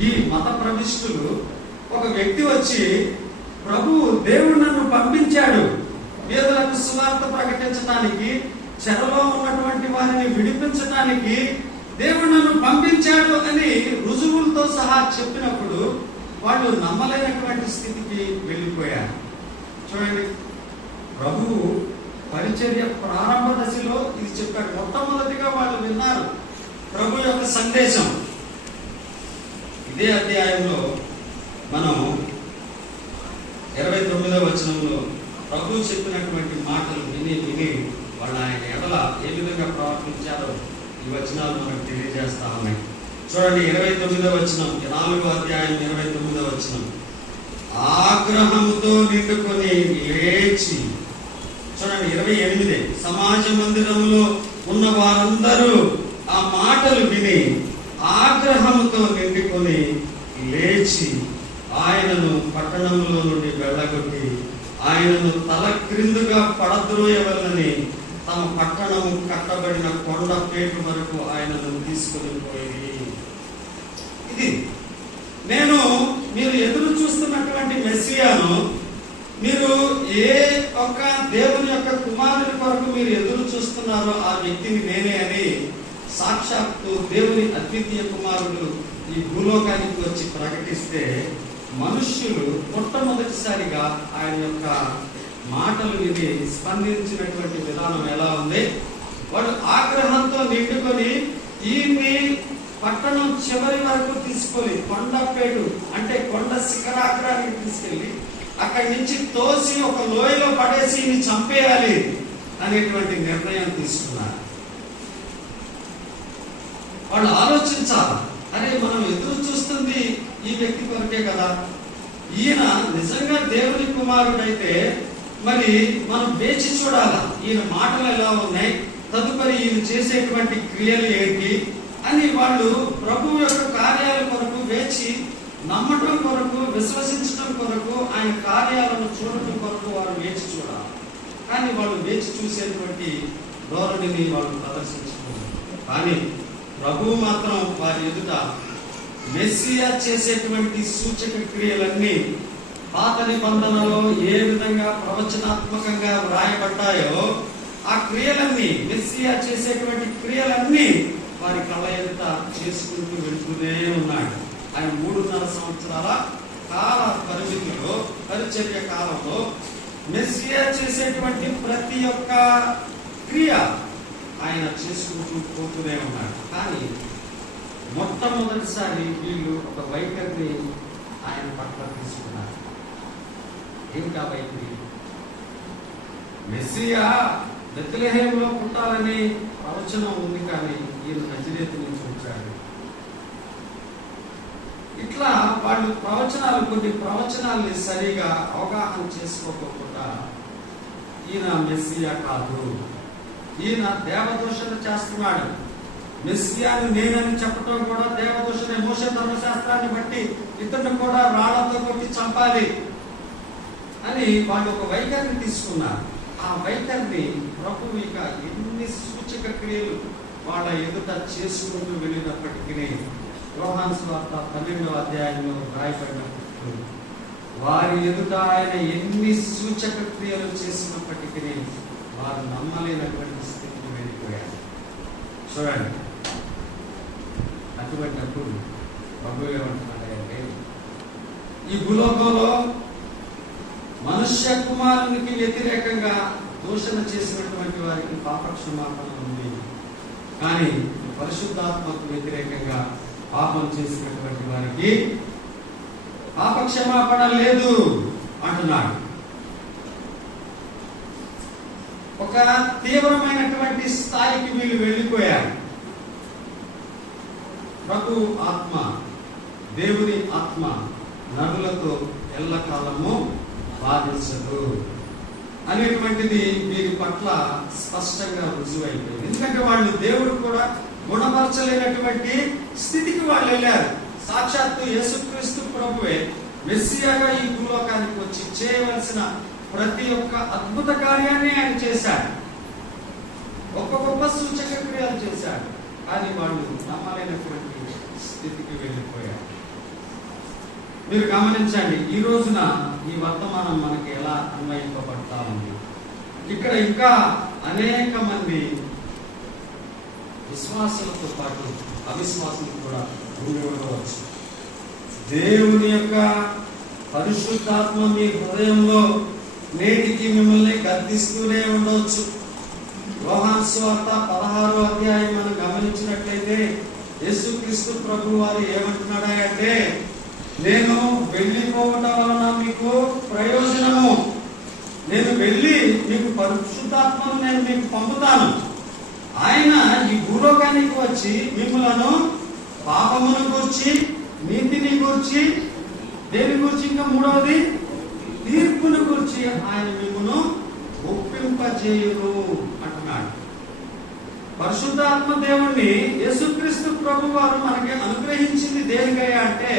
ఈ మత ప్రవిష్టులు ఒక వ్యక్తి వచ్చి, ప్రభు దేవుడు నన్ను పంపించాడు పేదలకు సువార్త ప్రకటించడానికి, చెరలో ఉన్నటువంటి వారిని విడిపించడానికి దేవుడు నన్ను పంపించాడు అని రుజువులతో సహా చెప్పినప్పుడు వాళ్ళు నమ్మలేనటువంటి స్థితికి వెళ్ళిపోయారు. చూడండి, ప్రభువు పరిచర్య ప్రారంభ దశలో ఇది చెప్పాడు. మొట్టమొదటిగా వాళ్ళు విన్నారు ప్రభు యొక్క సందేశం. ఇదే అధ్యాయంలో మనం 29వ వచనంలో ప్రభు చెప్పినటువంటి మాటలు విని వాళ్ళు ఆయన ఎడల ఏ విధంగా ప్రవర్తించారో ఈ వచనాలు మనకు తెలియజేస్తా ఉన్నాయి. చూడండి, 29వ వచనం, 4వ అధ్యాయం 29వ వచనం. ఆగ్రహంతో నిండుకొని లేచి, చూడండి 28, సమాజ మందిరంలో ఉన్న వారందరూ ఆ మాటలు విని ఆగ్రహంతో నిండుకొని లేచి ఆయనను పట్టణంలో నుండి వెళ్ళగొట్టి ఆయనను తల క్రిందుగా పడద్రోయవలని తమ పట్టణము కట్టబడిన కొండపేట వరకు ఆయనను తీసుకుని పోయి. ఇది మీరు ఎదురు చూస్తున్నటువంటి మెస్సియాను, మీరు ఏ ఒక్క దేవుని యొక్క కుమారుని కొరకు మీరు ఎదురు చూస్తున్నారో ఆ వ్యక్తిని నేనే అని సాక్షాత్తు దేవుని అద్వితీయ కుమారుడు ఈ భూలోకానికి వచ్చి ప్రకటిస్తే మనుష్యులు మొట్టమొదటిసారిగా ఆయన యొక్క మాటలు విని స్పందించినటువంటి విధానం ఎలా ఉంది? వాడు ఆగ్రహంతో నిండుకొని ఈయన్ని పట్టణం చివరి వరకు తీసుకొని కొండపేటు అంటే కొండ శిఖరాగ్రానికి తీసుకెళ్లి అక్కడి నుంచి తోసి ఒక లోయలో పడేసి ఈయన్ని చంపేయాలి అనేటువంటి నిర్ణయం తీసుకున్నారు. వాళ్ళు ఆలోచించాలి, అరే మనం ఎదురు చూస్తుంది ఈ వ్యక్తి కొరకే కదా, ఈయన నిజంగా దేవుని కుమారుడైతే మరి మనం వేచి చూడాలా, ఈయన మాటలు ఎలా ఉన్నాయి, తదుపరి ఈయన చేసేటువంటి క్రియలు ఏంటి అని వాళ్ళు ప్రభువు యొక్క కార్యాల కొరకు వేచి నమ్మటం కొరకు, విశ్వసించడం ఆయన కార్యాలను చూడటం కొరకు వారు వేచి చూడాలి. కానీ వాళ్ళు వేచి చూసేటువంటి ధోరణిని వాళ్ళు ప్రదర్శించుకున్నారు. కానీ ప్రభువు మాత్రం వారి ఎదుట మెస్సియా చేసేటువంటి సూచక క్రియలన్నీ పాత నిబంధనలో ఏ విధంగా ప్రవచనాత్మకంగా వ్రాయబడ్డాయో ఆ క్రియలన్నీ, మెస్సియా చేసేటువంటి క్రియలన్నీ వారి కళ్ళ ఎదుట చేసుకుంటూ వెళ్తూనే ఉన్నాడు. ఆయన 3.5 సంవత్సరాల కాల పరిమితిలో, పరిచర్య కాలంలో మెస్సియా చేసేటువంటి ప్రతి ఒక్క క్రియ ఆయన చేసుకుంటూ పోతూనే ఉన్నాడు. కానీ మొట్టమొదటిసారి వీళ్ళు ఒక వైఖరిని ఆయన పట్ల తీసుకున్నారు. ఏమిటా వైఖరి? మెస్సియా బెత్లెహేములో పుట్టాలని ప్రవచనం ఉంది, కానీ ఈయన నజరేతు నుంచి వచ్చాడు. ఇట్లా వాళ్ళు కొన్ని ప్రవచనాల్ని సరిగా అవగాహన చేసుకోకుండా ఈయన మెస్సియా కాదు, ఈయన దేవదూషణ చేస్తున్నాడు, మెస్సియాను నేనని చెప్పడం కూడా దేవదూషణ, మోషే ధర్మశాస్త్రాన్ని బట్టి ఇతను కూడా రాళ్లతో కొట్టి చంపాలి అని వాళ్ళు ఒక వైఖరిని తీసుకున్నారు. ఆ వైఖరిని ప్రభువు ఇక ఎన్ని సూచక క్రియలు వాళ్ళ ఎదుట చేసుకుంటూ వెళ్ళినప్పటికీ, యోహాను సువార్త 12వ అధ్యాయంలో రాయబడినప్పుడు వారి ఎదుట ఆయన ఎన్ని సూచక క్రియలు చేసినప్పటికీ వారు నమ్మలేనటువంటి స్థితికి వెళ్ళిపోయారు. చూడండి, అటువంటిప్పుడు ప్రభు ఏమంటున్నాడంటే, ఈ భూలోకంలో మనుష్య కుమారునికి వ్యతిరేకంగా దూషణ చేసినటువంటి వారికి పాపక్షమాపణ ఉంది, కానీ పరిశుద్ధాత్మకు వ్యతిరేకంగా పాపం చేసినటువంటి వారికి పాపక్షమాపణ లేదు అంటున్నాడు. ఒక తీవ్రమైనటువంటి స్థాయికి వీళ్ళు వెళ్ళిపోయారు. ప్రభు ఆత్మ, దేవుని ఆత్మ నరులతో ఎల్లకాలము బాధించదు అనేటువంటిది వీరి పట్ల స్పష్టంగా రుజువైపోయింది. ఎందుకంటే వాళ్ళు దేవుడు కూడా గుణపరచలేనటువంటి స్థితికి వాళ్ళు వెళ్ళారు. సాక్షాత్తు యేసుక్రీస్తు ప్రభువే మెస్సియాగా ఈ భూలోకానికి వచ్చి చేయవలసిన ప్రతి ఒక్క అద్భుత కార్యాన్ని ఆయన చేశాడు, గొప్ప సూచక క్రియలు చేశాడు. కానీ వాళ్ళు నమ్మలేనటువంటి స్థితికి వెళ్ళిపోయారు. మీరు గమనించండి, ఈ రోజున ఈ వర్తమానం మనకి ఎలా అన్వయింపబడతా ఉంది. ఇక్కడ ఇంకా అనేక మంది విశ్వాసులతో పాటు అవిశ్వాసులు కూడా ఉండి ఉండవచ్చు. దేవుని యొక్క పరిశుద్ధాత్మ మీ హృదయంలో నేటికి మిమ్మల్ని గద్దిస్తూనే ఉండవచ్చు. యోహాను సువార్త 16వ అధ్యాయం మనం గమనించినట్లయితే యేసుక్రీస్తు ప్రభు వారు ఏమంటున్నాడంటే, నేను వెళ్ళిపోవటం వలన మీకు ప్రయోజనము, నేను వెళ్ళి మీకు పరిశుద్ధాత్మను నేను మీకు పంపుతాను. ఆయన ఈ భూలోకానికి వచ్చి మిమ్మలను పాపమును గూర్చి, నీతిని గూర్చి, దేని గురించి, ఇంకా మూడవది తీర్పును గురించి ఆయన మిమ్మను ఒప్పింపజేయును అంటున్నాడు. పరిశుద్ధాత్మ దేవుణ్ణి యేసుక్రీస్తు ప్రభు వారు మనకి అనుగ్రహించింది దేనికయ్యా అంటే,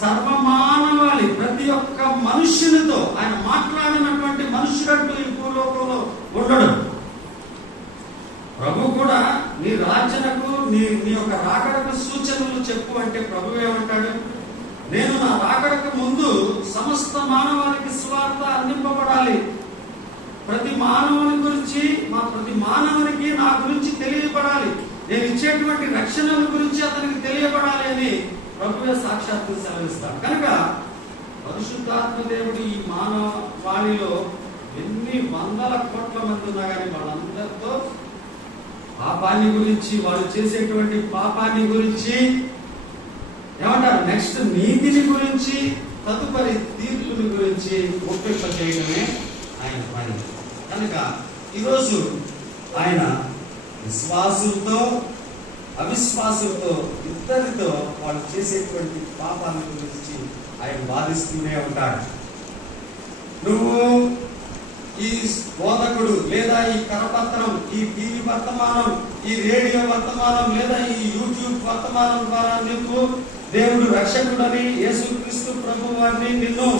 సర్వమానవాళి ప్రతి ఒక్క మనుష్యునితో ఆయన మాట్లాడినటువంటి మనుష్యుడంటూ ఈ భూలోకంలో ఉండడు. ప్రభు కూడా నీ రాజ్యనకు నీ యొక్క రాకడకు సూచనలు చెప్పు అంటే ప్రభు ఏమంటాడు, నేను నా రాకడకు ముందు సమస్త మానవాళికి సువార్త అందింపబడాలి, ప్రతి మానవుని గురించి ప్రతి మానవునికి నా గురించి తెలియబడాలి, నేను ఇచ్చేటువంటి రక్షణల గురించి అతనికి తెలియబడాలి అని ప్రభువే సాక్షాత్తు సెలవిస్తాడు. కనుక పరిశుద్ధాత్మ దేవుడు ఈ మానవాళిలో ఎన్ని వందల కోట్ల మంది ఉన్నా కానీ వాళ్ళందరితో పాపాన్ని గురించి, వాళ్ళు చేసేటువంటి పాపాన్ని గురించి ఏమంటారు, నెక్స్ట్ నీతిని గురించి, తదుపరి తీర్పుని గురించి ఒప్పింపజేయడమే ఆయన పని. కనుక ఈరోజు ఆయన విశ్వాసులతో అవిశ్వాసులతో ఇద్దరితో వాళ్ళు చేసేటువంటి పాపాల గురించి ఆయన వాదిస్తూనే ఉంటాడు. నువ్వు ఈ బోధకుడు లేదా ఈ కరపత్రం, ఈ టీవీ వర్తమానం, ఈ రేడియో వర్తమానం లేదా ఈ యూట్యూబ్ వర్తమానం ద్వారా నువ్వు దేవుడు రక్షకుడని యేసుక్రీస్తు ప్రభు వారిని నిన్ను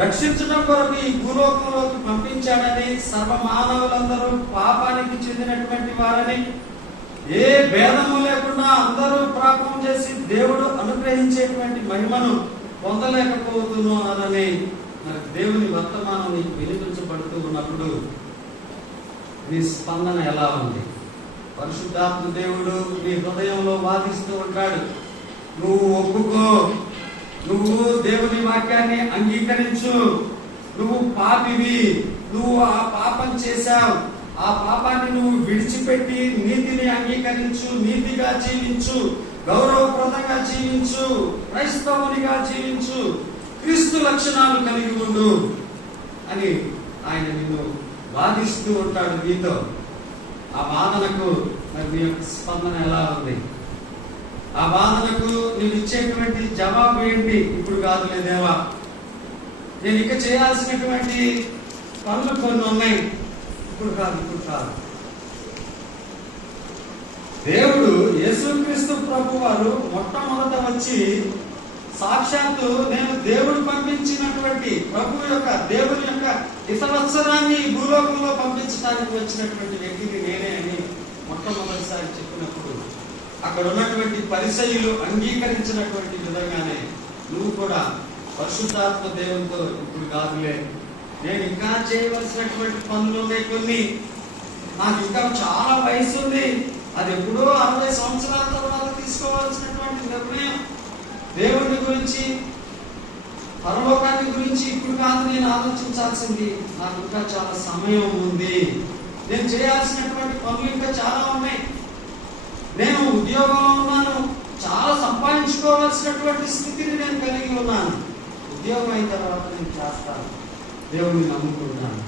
రక్షించడం కొరకు ఈ భూలోకంలోకి పంపించాడని, సర్వ మానవులందరూ పాపానికి చెందినటువంటి వారని, ఏ భేదము లేకుండా అందరూ పాపం చేసి దేవుడు అనుగ్రహించేటువంటి మహిమను పొందలేకపోతున్నారని మరి దేవుని వర్తమానం నీకు వినిపించబడుతూ ఉన్నప్పుడు నీ స్పందన ఎలా ఉంది? పరిశుద్ధాత్మ దేవుడు నీ హృదయంలో వాదిస్తూ ఉంటాడు. నువ్వు ఒప్పుకో, నువ్వు దేవుని వాక్యాన్ని అంగీకరించు, నువ్వు పాపివి, నువ్వు ఆ పాపం చేశావు, ఆ పాపాన్ని నువ్వు విడిచిపెట్టి నీతిని అంగీకరించు, నీతిగా జీవించు, గౌరవప్రదంగా జీవించు, క్రైస్తవునిగా జీవించు, క్రీస్తు లక్షణాలు కలిగి ఉండు అని ఆయన నిన్ను వాదిస్తూ ఉంటాడు నీతో. ఆ వాదనకు మరి నీ యొక్క స్పందన ఎలా ఉంది? ఆ వాదనకు నువ్వు ఇచ్చేటువంటి జవాబు ఏంటి? ఇప్పుడు కాదులే దేవా, నేను ఇక చేయాల్సినటువంటి పనులు కొన్ని ఉన్నాయి, ఇప్పుడు కాదు. దేవుడు యేసుక్రీస్తు ప్రభు వారు మొట్టమొదట వచ్చి సాక్షాత్తు నేను దేవుడు పంపించినటువంటి ప్రభు యొక్క దేవుని యొక్క హితవత్సరాన్ని ఈ భూలోకంలో పంపించడానికి వచ్చినటువంటి వ్యక్తిని నేనే అని మొట్టమొదటిసారి చెప్పినప్పుడు అక్కడ ఉన్నటువంటి పరిసయ్యులు అంగీకరించినటువంటి విధంగానే నువ్వు కూడా పరిశుద్ధాత్మ దేవునితో ఇప్పుడు కాదులే, నేను ఇంకా చేయవలసినటువంటి పనులు ఉన్నాయి కొన్ని, నాకు ఇంకా చాలా వయసు ఉంది, అది ఎప్పుడో 60 సంవత్సరాల తర్వాత తీసుకోవాల్సినటువంటి నిర్ణయం, దేవుని గురించి పరలోకాన్ని గురించి ఇప్పుడు కాదు నేను ఆలోచించాల్సింది, నాకు ఇంకా చాలా సమయం ఉంది, నేను చేయాల్సినటువంటి పనులు ఇంకా చాలా ఉన్నాయి, నేను ఉద్యోగంలో ఉన్నాను, చాలా సంపాదించుకోవాల్సినటువంటి స్థితిని నేను కలిగి ఉన్నాను, ఉద్యోగం అయిన తర్వాత నేను చేస్తాను, దేవుని నమ్ముకుంటాను,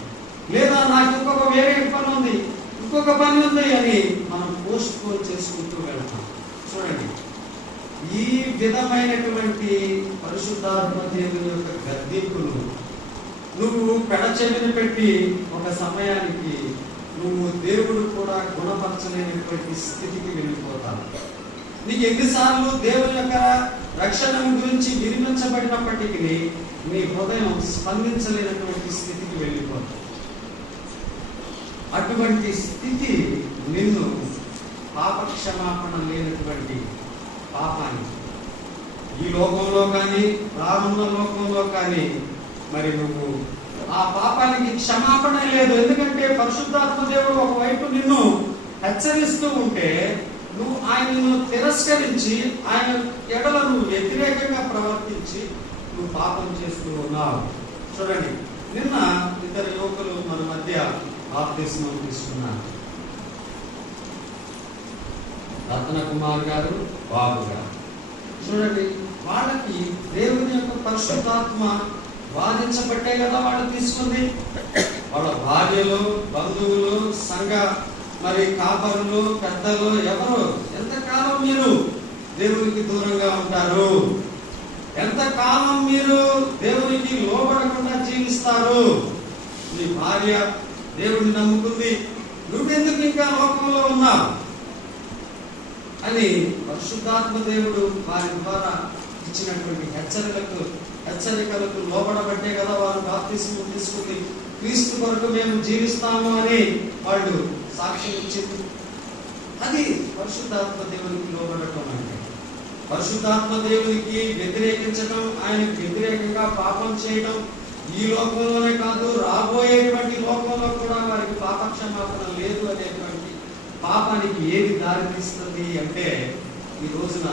లేదా నాకు ఇంకొక వేరే పని ఉంది, ఇంకొక పని ఉంది అని మనం పోస్ట్ పోన్ చేసుకుంటూ వెళ్తాం. చూడండి, ఈ విధమైనటువంటి పరిశుద్ధాత్మ దేవుని యొక్క గద్దింపును నువ్వు పెడచెవిని పెట్టి ఒక సమయానికి నువ్వు దేవుడు కూడా గుణపరచలేనటువంటి స్థితికి వెళ్ళిపోతావు. నీకు ఎన్నిసార్లు దేవుని యొక్క రక్షణ గురించి వినిపించబడినప్పటికీ నీ హృదయం స్పందించలేనటువంటి స్థితికి వెళ్ళిపోతావు. అటువంటి స్థితి నిన్ను పాపక్షమాపణ లేనటువంటి పాపాన్ని ఈ లోకంలో కానీ రానున్న లోకంలో కానీ మరి నువ్వు ఆ పాపానికి క్షమాపణ లేదు. ఎందుకంటే పరిశుద్ధాత్మ దేవుడు ఒకవైపు నిన్ను హెచ్చరిస్తూ ఉంటే నువ్వు ఆయనను తిరస్కరించి ఆయన ఎడల నువ్వు వ్యతిరేకంగా ప్రవర్తించి నువ్వు పాపం చేస్తూ ఉన్నావు. చూడండి, నిన్న ఇద్దరు యువకులు మన మధ్య బాప్తిస్మం తీసుకున్నారు. రత్న కుమార్ గారు, బాబు గారు. చూడండి, వాళ్ళకి దేవుని యొక్క పరిశుద్ధాత్మ వాదించబట్టే కదా వాళ్ళు తీసుకుంది. వాళ్ళ భార్యలు, బంధువులు, సంఘ మరి కాపరులు, పెద్దలు ఎవరు ఎంతకాలం మీరు దేవునికి దూరంగా ఉంటారు, ఎంతకాలం మీరు దేవునికి లోబడకుండా జీవిస్తారు, మీ భార్య దేవుడిని నమ్ముకుంది, నువ్వెందుకు ఇంకా లోకంలో ఉన్నావు అని పరిశుద్ధాత్మ దేవుడు వారి ద్వారా ఇచ్చినటువంటి హెచ్చరికలకు లోబడబట్టే కదా వారు బాప్తిస్మం తీసుకుని క్రీస్తు కొరకు మేము జీవిస్తాము అని వాళ్ళు సాక్ష్యం ఇచ్చింది. అది పరిశుద్ధాత్మ దేవునికి లోబడటం అంటే. పరిశుద్ధాత్మ దేవునికి వ్యతిరేకించడం, ఆయనకు వ్యతిరేకంగా పాపం చేయడం ఈ లోకంలోనే కాదు రాబోయేటువంటి లోకంలో కూడా వారికి పాపక్షమాపణ లేదు అనేటువంటి పాపానికి ఏది దారితీస్తుంది అంటే ఈ రోజున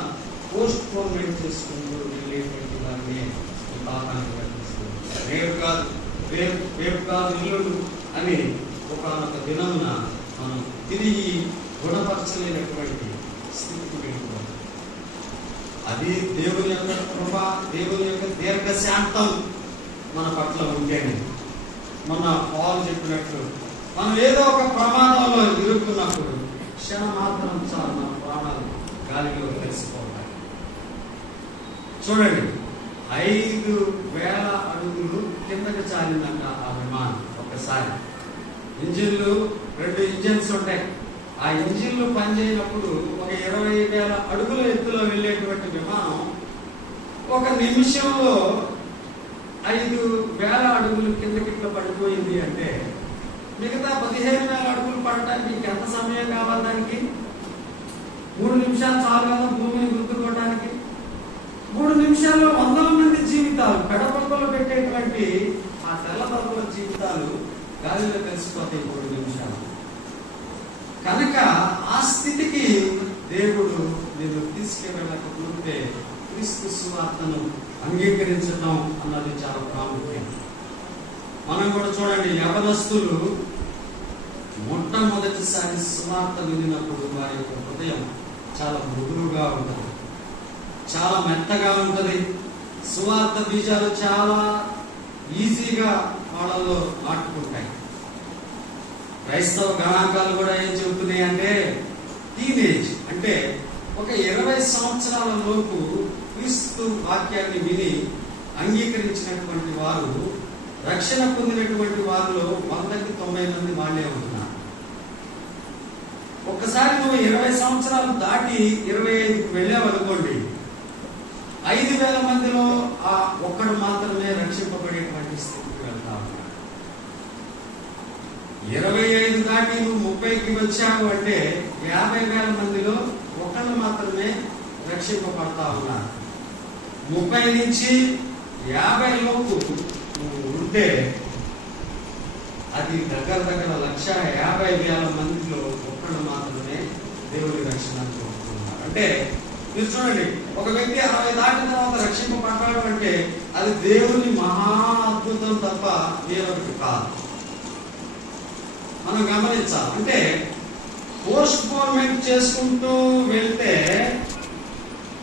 పోస్ట్ పోన్మెంట్ చేసుకుంటూ వెళ్ళేటువంటి దాన్ని ఈ పాపానికి దారితీస్తుంది. రేపు కాదు ఇల్లుడు అని ఒకనొక దినమున మనం తిరిగి గుణపరచలేనటువంటి స్థితికి వెళ్ళిపోతాం. అది దేవుని యొక్క కృప, దేవుని యొక్క దీర్ఘశాంతం మన పట్ల ఉంటేనే. మొన్న పాల్ చెప్పినట్లు మనం ఏదో ఒక ప్రమాదంలో ఇరుక్కున్నప్పుడు క్షణం మాత్రం చాలు మన ప్రాణాలు గాలిలో కలిసిపోతాయి. చూడండి, 5,000 అడుగులు కిందకి చాలిందంట ఆ విమానం. ఒకసారి ఇంజిన్లు 2 ఇంజిన్స్ ఉంటాయి. ఆ ఇంజిన్లు పనిచేయనప్పుడు ఒక 20,000 అడుగుల ఎత్తులో వెళ్ళేటువంటి విమానం ఒక నిమిషంలో 5,000 అడుగులు కిందకిట్లా పడిపోయింది అంటే మిగతా 15,000 అడుగులు పడటానికి ఇంకెంత సమయం కావాలి? దానికి 3 నిమిషాలు చాలు కదా భూమిని గుర్తుకోవడానికి. 3 నిమిషాల్లో వందల మంది జీవితాలు, పెడపక్కలో పెట్టేటువంటి ఆ తెల్లదొరల జీవితాలు గాలిలో కలిసిపోతాయి 3 నిమిషాలు. కనుక ఆ స్థితికి దేవుడు నేను తీసుకెళ్ళకపోతే క్రీస్తు సువార్తను అంగీకరించడం అన్నది చాలా ప్రాముఖ్యం. మనం కూడా చూడండి, యవనస్తులు మొట్టమొదటిసారి సువార్త వినినప్పుడు వారి యొక్క హృదయం చాలా మృదువుగా ఉంటుంది, చాలా మెత్తగా ఉంటుంది. సువార్త బీజాలు చాలా ఈజీగా వాళ్ళలో నాటుకుంటాయి. క్రైస్తవ గణాంకాలు కూడా ఏం చెబుతున్నాయి అంటే, టీనేజ్ అంటే ఒక 20 సంవత్సరాల లోపు క్రీస్తు వాక్యాన్ని విని అంగీకరించినటువంటి వారు, రక్షణ పొందినటువంటి వారిలో 100కి 90 మంది వాళ్ళే ఉంటున్నారు. ఒక్కసారి నువ్వు 20 సంవత్సరాలు దాటి 25కి వెళ్ళావనుకోండి, 5,000 మందిలో ఆ ఒక్కడు మాత్రమే రక్షింపబడేటువంటి స్థితికి వెళ్తా ఉన్నాడు. 25 దాటి నువ్వు 30కి వచ్చావు అంటే 50,000 మందిలో ఒకళ్ళు మాత్రమే రక్షింపబడతా ఉన్నారు. 30 నుంచి 50 లోపు నువ్వు ఉంటే అది దగ్గర 1,50,000 మందిలో ఒక్కళ్ళు మాత్రమే దేవుడి రక్షణ కోరుతున్నారు. అంటే మీరు చూడండి, ఒక వ్యక్తి 60 దాటిన తర్వాత రక్షింపబడ్డాడు అంటే అది దేవుని మహా అద్భుతం తప్ప వేరొకటి కాదు. మనం గమనించాలి. అంటే పోస్ట్ పోన్మెంట్ చేసుకుంటూ వెళ్తే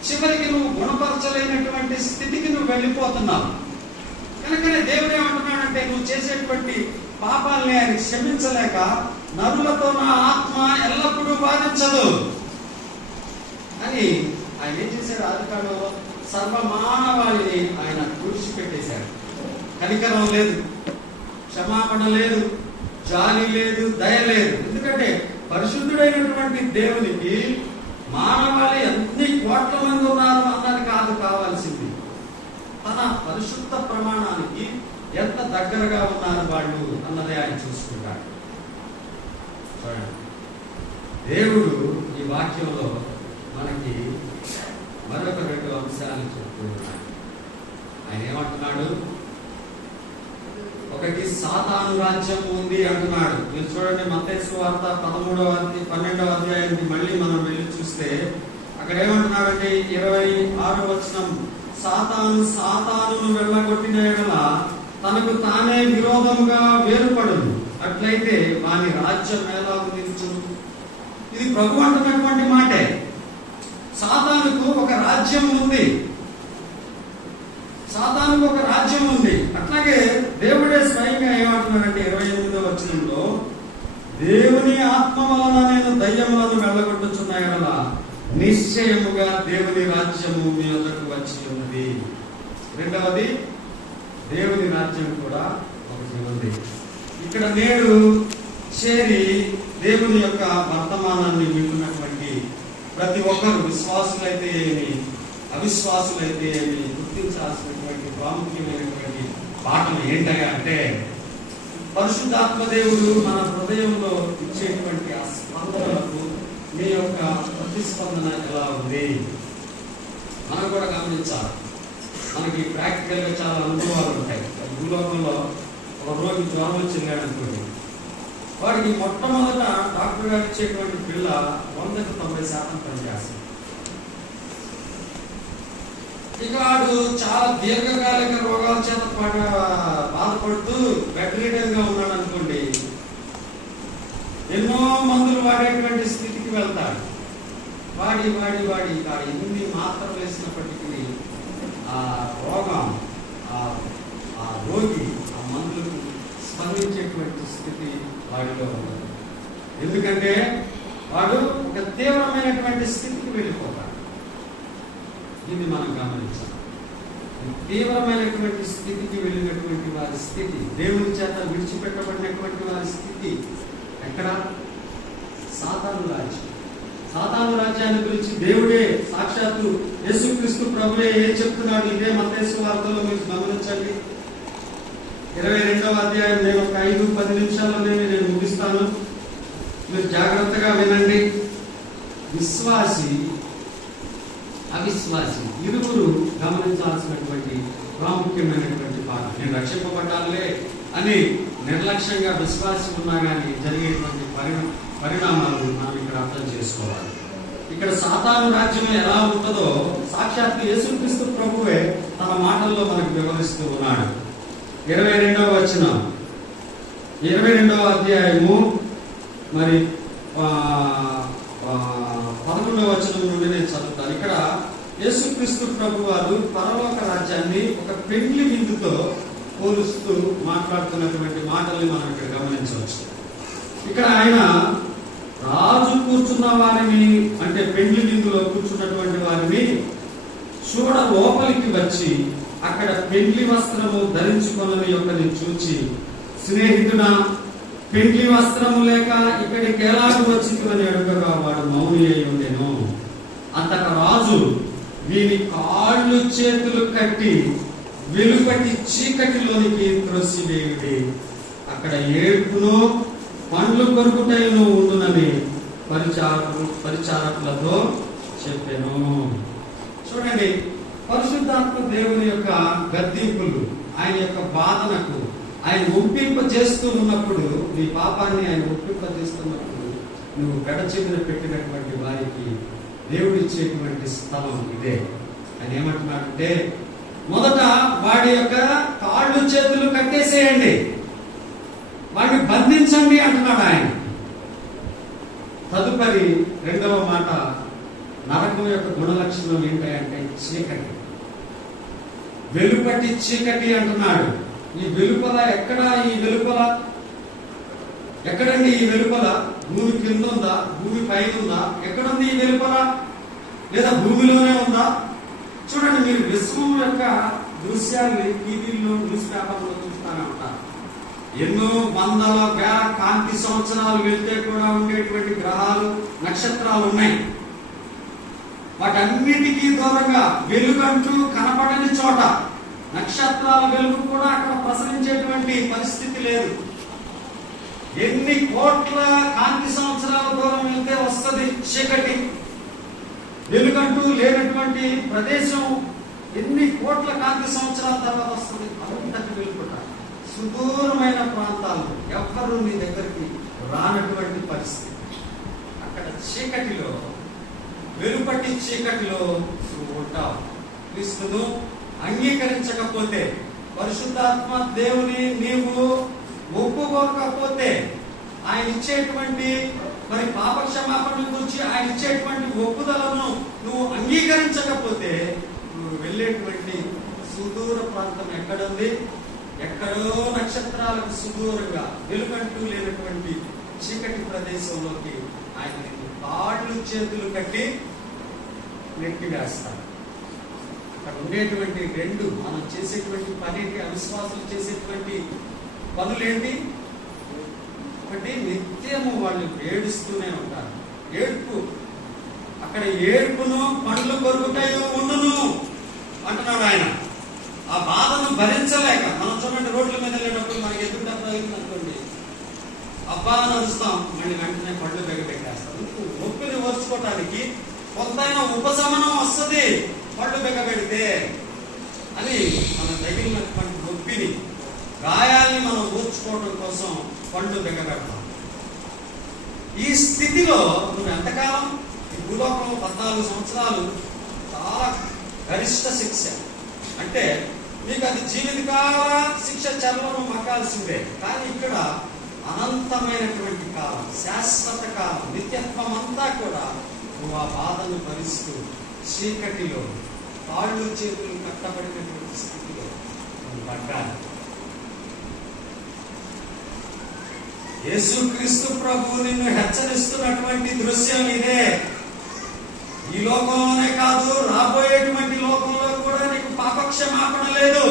చివరికి నువ్వు గుణపరచలేనటువంటి స్థితికి నువ్వు వెళ్ళిపోతున్నావు. కనుకనే దేవుడు ఏమంటున్నాడంటే, నువ్వు చేసేటువంటి పాపాలని ఆయన క్షమించలేక నరులతో నా ఆత్మ ఎల్లప్పుడూ బాధించదు అని ఆయన ఏం చేశాడు? ఆదికాండంలో సర్వమానవాళిని ఆయన తుడిచిపెట్టేశాడు. కనికరం లేదు, క్షమాపణ లేదు, జాలి లేదు, దయ లేదు. ఎందుకంటే పరిశుద్ధుడైనటువంటి దేవునికి మానవాళి ఎన్ని కోట్ల మంది ఉన్నారు అన్నది కాదు కావాల్సింది, తన పరిశుద్ధ ప్రమాణానికి ఎంత దగ్గరగా ఉన్నారు వాళ్ళు అన్నది ఆయన చూసుకుంటాడు. దేవుడు ఈ వాక్యంలో మనకి మరొక 2 అంశాలు చెప్తూ ఉన్నాడు. ఆయన ఏమంటున్నాడు? ఒకటి, సాతాను రాజ్యం ఉంది అంటున్నాడు. మీరు చూడండి, మత్తయి సువార్త 12వ అధ్యాయానికి మళ్ళీ మనం వెళ్ళి చూస్తే అక్కడ ఏమంటున్నాడంటే 26వ వచనం, సాతానును వెళ్ళగొట్టిన యెడల తనకు తానే విరోధముగా వేరుపడును, అట్లయితే వాని రాజ్యం ఎలా నిలుచును. ఇది ప్రభు అంటున్నటువంటి మాటే. సాతానుకు ఒక రాజ్యం ఉంది, సాతానుకు ఒక రాజ్యం ఉంది. అట్లాగే దేవుడే స్వయంగా ఏమంటున్నాడంటే 28వ వచనంలో, దేవుని ఆత్మ వలన నేను దయ్యములను వెళ్ళగొట్టుచున్న యెడల నిశ్చయముగా దేవుని రాజ్యము మీ వద్దకు వచ్చి ఉన్నది. రెండవది, దేవుని రాజ్యం కూడా ఒకటి ఉంది. ఇక్కడ నేడు చేరి దేవుని యొక్క వర్తమానాన్ని వింటున్నటువంటి ప్రతి ఒక్కరు, విశ్వాసులైతే ఏమి అవిశ్వాసులైతే ఏమి, గుర్తించాల్సినటువంటి ప్రాముఖ్యమైనటువంటి పాఠం ఏంటగా అంటే, పరిశుద్ధాత్మ దేవుడు మన హృదయంలో ఇచ్చేటువంటి ఆ స్పందనలకు మీ యొక్క ప్రతిస్పందన ఎలా ఉంది మనం కూడా గమనించాలి. మనకి ప్రాక్టికల్ గా చాలా అనుభవాలు ఉంటాయి. భూలోకంలో ఒక రోగి జ్వరం వచ్చి వెళ్ళాడనుకోండి, వాడికి మొట్టమొదట డాక్టర్ గారు ఇచ్చేటువంటి పిల్ల 100కి 90% పనిచేస్తుంది. ఇక వాడు చాలా దీర్ఘకాలిక రోగాల చేత బాధపడుతూ బెడ్ రిడన్ గా ఉన్నాడు అనుకోండి, ఎన్నో మందులు వాడేటువంటి స్థితికి వెళ్తాడు. వాడి ఎన్ని మాత్రలు వేసినప్పటికీ ఆ రోగం, ఆ రోగి ఆ మందులకు స్పందించేటువంటి స్థితి వాడిలో ఉండదు. ఎందుకంటే వాడు ఒక తీవ్రమైనటువంటి స్థితికి వెళ్ళిపోతాడు. ఇది మనం గమనించాలి. తీవ్రమైనటువంటి స్థితికి వెళ్ళినటువంటి వారి స్థితి, దేవుని చేత విడిచిపెట్టబడినటువంటి వారి స్థితి ఎక్కడ? సాతాను రాజ్యం. సాతాను రాజ్యాన్ని గురించి దేవుడే సాక్షాత్తు యేసుక్రీస్తు ప్రభువే ఏం చెప్తున్నాడు? ఇదే మత్తయి సువార్తలో మీరు గమనించండి. 22వ అధ్యాయం, నేను ఒక 5-10 నిమిషాల్లోనే నేను ముగిస్తాను, మీరు జాగ్రత్తగా వినండి. విశ్వాసి అవిశ్వాసి ఇరువురు గమనించాల్సినటువంటి ప్రాముఖ్యమైనటువంటి పాఠం. నేను రక్షింపబడ్డానులే అని నిర్లక్ష్యంగా విశ్వాసి ఉన్నా కానీ జరిగేటువంటి పరిణామాలు మనం ఇక్కడ అర్థం చేసుకోవాలి. ఇక్కడ సాతాను రాజ్యం ఎలా ఉంటుందో సాక్షాత్తు యేసుక్రీస్తు ప్రభువే తన మాటల్లో మనకు వివరిస్తూ ఉన్నాడు. 22వ వచనం, 22వ అధ్యాయము మరి 11వ వచనం నుండి నేను చదువుతాను. ఇక్కడ యేసుక్రీస్తు ప్రభు వారు పరలోక రాజ్యాన్ని ఒక పెండ్లి విందుతో పోలుస్తూ మాట్లాడుతున్నటువంటి మాటల్ని మనం ఇక్కడ గమనించవచ్చు. ఇక్కడ ఆయన రాజు కూర్చున్న వారిని, అంటే పెండ్లి విందులో కూర్చున్నటువంటి వారిని చూడ లోపలికి వచ్చి అక్కడ పెండ్లి వస్త్రము ధరించుకున్నది ఒకరిని చూచి, స్నేహితుడా, పెండ్లి వస్త్రము లేక ఇక్కడికి ఎలాగ వచ్చిందని అడుగగా వాడు మౌని అయి ఉండెను. అంతక రాజు వీని కాళ్ళు చేతులు కట్టి వెలుపటి చీకటిలోనికి త్రోసివేయుడి, అక్కడ ఏడుపును పండ్లు కొరుకుటైను ఉండునని పరిచారకులతో చెప్పెను. చూడండి, పరిశుద్ధాత్మ దేవుని యొక్క గద్దింపులు, ఆయన యొక్క బాధనకు ఆయన ఒప్పింప చేస్తూ ఉన్నప్పుడు, నీ పాపాన్ని ఆయన ఒప్పింప చేస్తున్నప్పుడు నువ్వు గడచెవిన పెట్టినటువంటి వారికి దేవుడు ఇచ్చేటువంటి స్థలం ఇదే. ఆయన ఏమంటున్నాడంటే, మొదట వాడి యొక్క కాళ్ళు చేతులు కట్టేసేయండి, వాడిని బంధించండి అంటున్నాడు ఆయన. తదుపరి రెండవ మాట, నరకం యొక్క గుణలక్షణం ఏంటంటే చీకటి, వెలుపటి చీకటి అంటున్నాడు. ఈ వెలుపల ఎక్కడ? ఈ వెలుపల ఎక్కడండి? ఈ వెలుపల భూమి కింద ఉందా? భూమి పైన ఉందా? ఎక్కడుంది ఈ వెలుపల? లేదా భూమిలోనే ఉందా? చూడండి, మీరు విశ్వం యొక్క దృశ్యాన్ని టీవీలో, న్యూస్ పేపర్లో చూస్తూనే ఉంటారు. ఎన్నో వందల వేల కాంతి సంవత్సరాలు వెళ్తే కూడా ఉండేటువంటి గ్రహాలు, నక్షత్రాలు ఉన్నాయి. వాటన్నిటికీ దూరంగా వెలుగంటూ కనపడని చోట నక్షత్రాల వెలుగు కూడా అక్కడ ప్రసరించేటువంటి పరిస్థితి లేదు. ఎన్ని కోట్ల కాంతి సంవత్సరాల దూరం వెళ్తే వస్తుంది చీకటి. వెలుగంటూ లేనటువంటి ప్రదేశం ఎన్ని కోట్ల కాంతి సంవత్సరాల తర్వాత వస్తుంది. అంతటి వెలుగుట సుదూరమైన ప్రాంతాలు, ఎవ్వరూ నీ దగ్గరికి రానటువంటి పరిస్థితి. అక్కడ చీకటిలో, వెలుపటి చీకటిలో నువ్వు ఉంటావు. క్రీస్తును అంగీకరించకపోతే, పరిశుద్ధాత్మ దేవుని నీవు ఒప్పుకోకపోతే, ఆయన ఇచ్చేటువంటి మరి పాప క్షమాపణ గురించి ఆయన ఇచ్చేటువంటి ఒప్పుదలను నువ్వు అంగీకరించకపోతే, నువ్వు వెళ్ళేటువంటి సుదూర ప్రాంతం ఎక్కడుంది? ఎక్కడో నక్షత్రాలకు సుదూరంగా వెలుగంటూ లేనటువంటి చీకటి ప్రదేశంలోకి ఆయన కాళ్ళు చేతులు కట్టి నెట్టి వేస్తాడు. అక్కడ ఉండేటువంటి రెండు, మనం చేసేటువంటి పనేంటి? అవిశ్వాసులు చేసేటువంటి పనులేంటి? ఒకటి, నిత్యము వాళ్ళు ఏడుస్తూనే ఉంటారు. ఏడుపు, అక్కడ ఏడుపును పండ్లు కొరుకుతాయో ఉండును అంటున్నాడు ఆయన. ఆ బాధను భరించలేక, మనం చూడండి, రోడ్ల మీద వెళ్ళేటప్పుడు మనకి ఎదురు డబ్బు అయింది అనుకోండి, అబ్బా నడుస్తాం, మళ్ళీ వెంటనే పళ్ళు బెగబెట్టేస్తాం. నొప్పిని ఓర్చుకోవటానికి కొంతైనా ఉపశమనం వస్తుంది పళ్ళు బెగబెడితే అని. మన తగిలినటువంటి నొప్పిని, గాయాల్ని మనం ఓర్చుకోవడం కోసం పళ్ళు బెగబెడతాం. ఈ స్థితిలో నువ్వు ఎంతకాలం? ఈ భూలోకంలో 14 సంవత్సరాలు చాలా గరిష్ట శిక్ష. అంటే నీకు అది జీవితకాల శిక్ష, చెరలో మక్కాల్సిందే. కానీ ఇక్కడ అనంతమైనటువంటి కాలం, శాశ్వత కాలం, నిత్యత్వం అంతా కూడా నువ్వు ఆ బాధను భరిస్తూ చీకటిలో, కాళ్ళు చేతులు కట్టబడినటువంటి స్థితిలో నువ్వు పడ్డాలి. యేసుక్రీస్తు ప్రభువు నిన్ను హెచ్చరిస్తున్నటువంటి దృశ్యం ఇదే. ఈ లోకంలోనే కాదు, రాబోయేటువంటి లోకంలో కూడా నీకు పాపక్షమాపణ లేదు.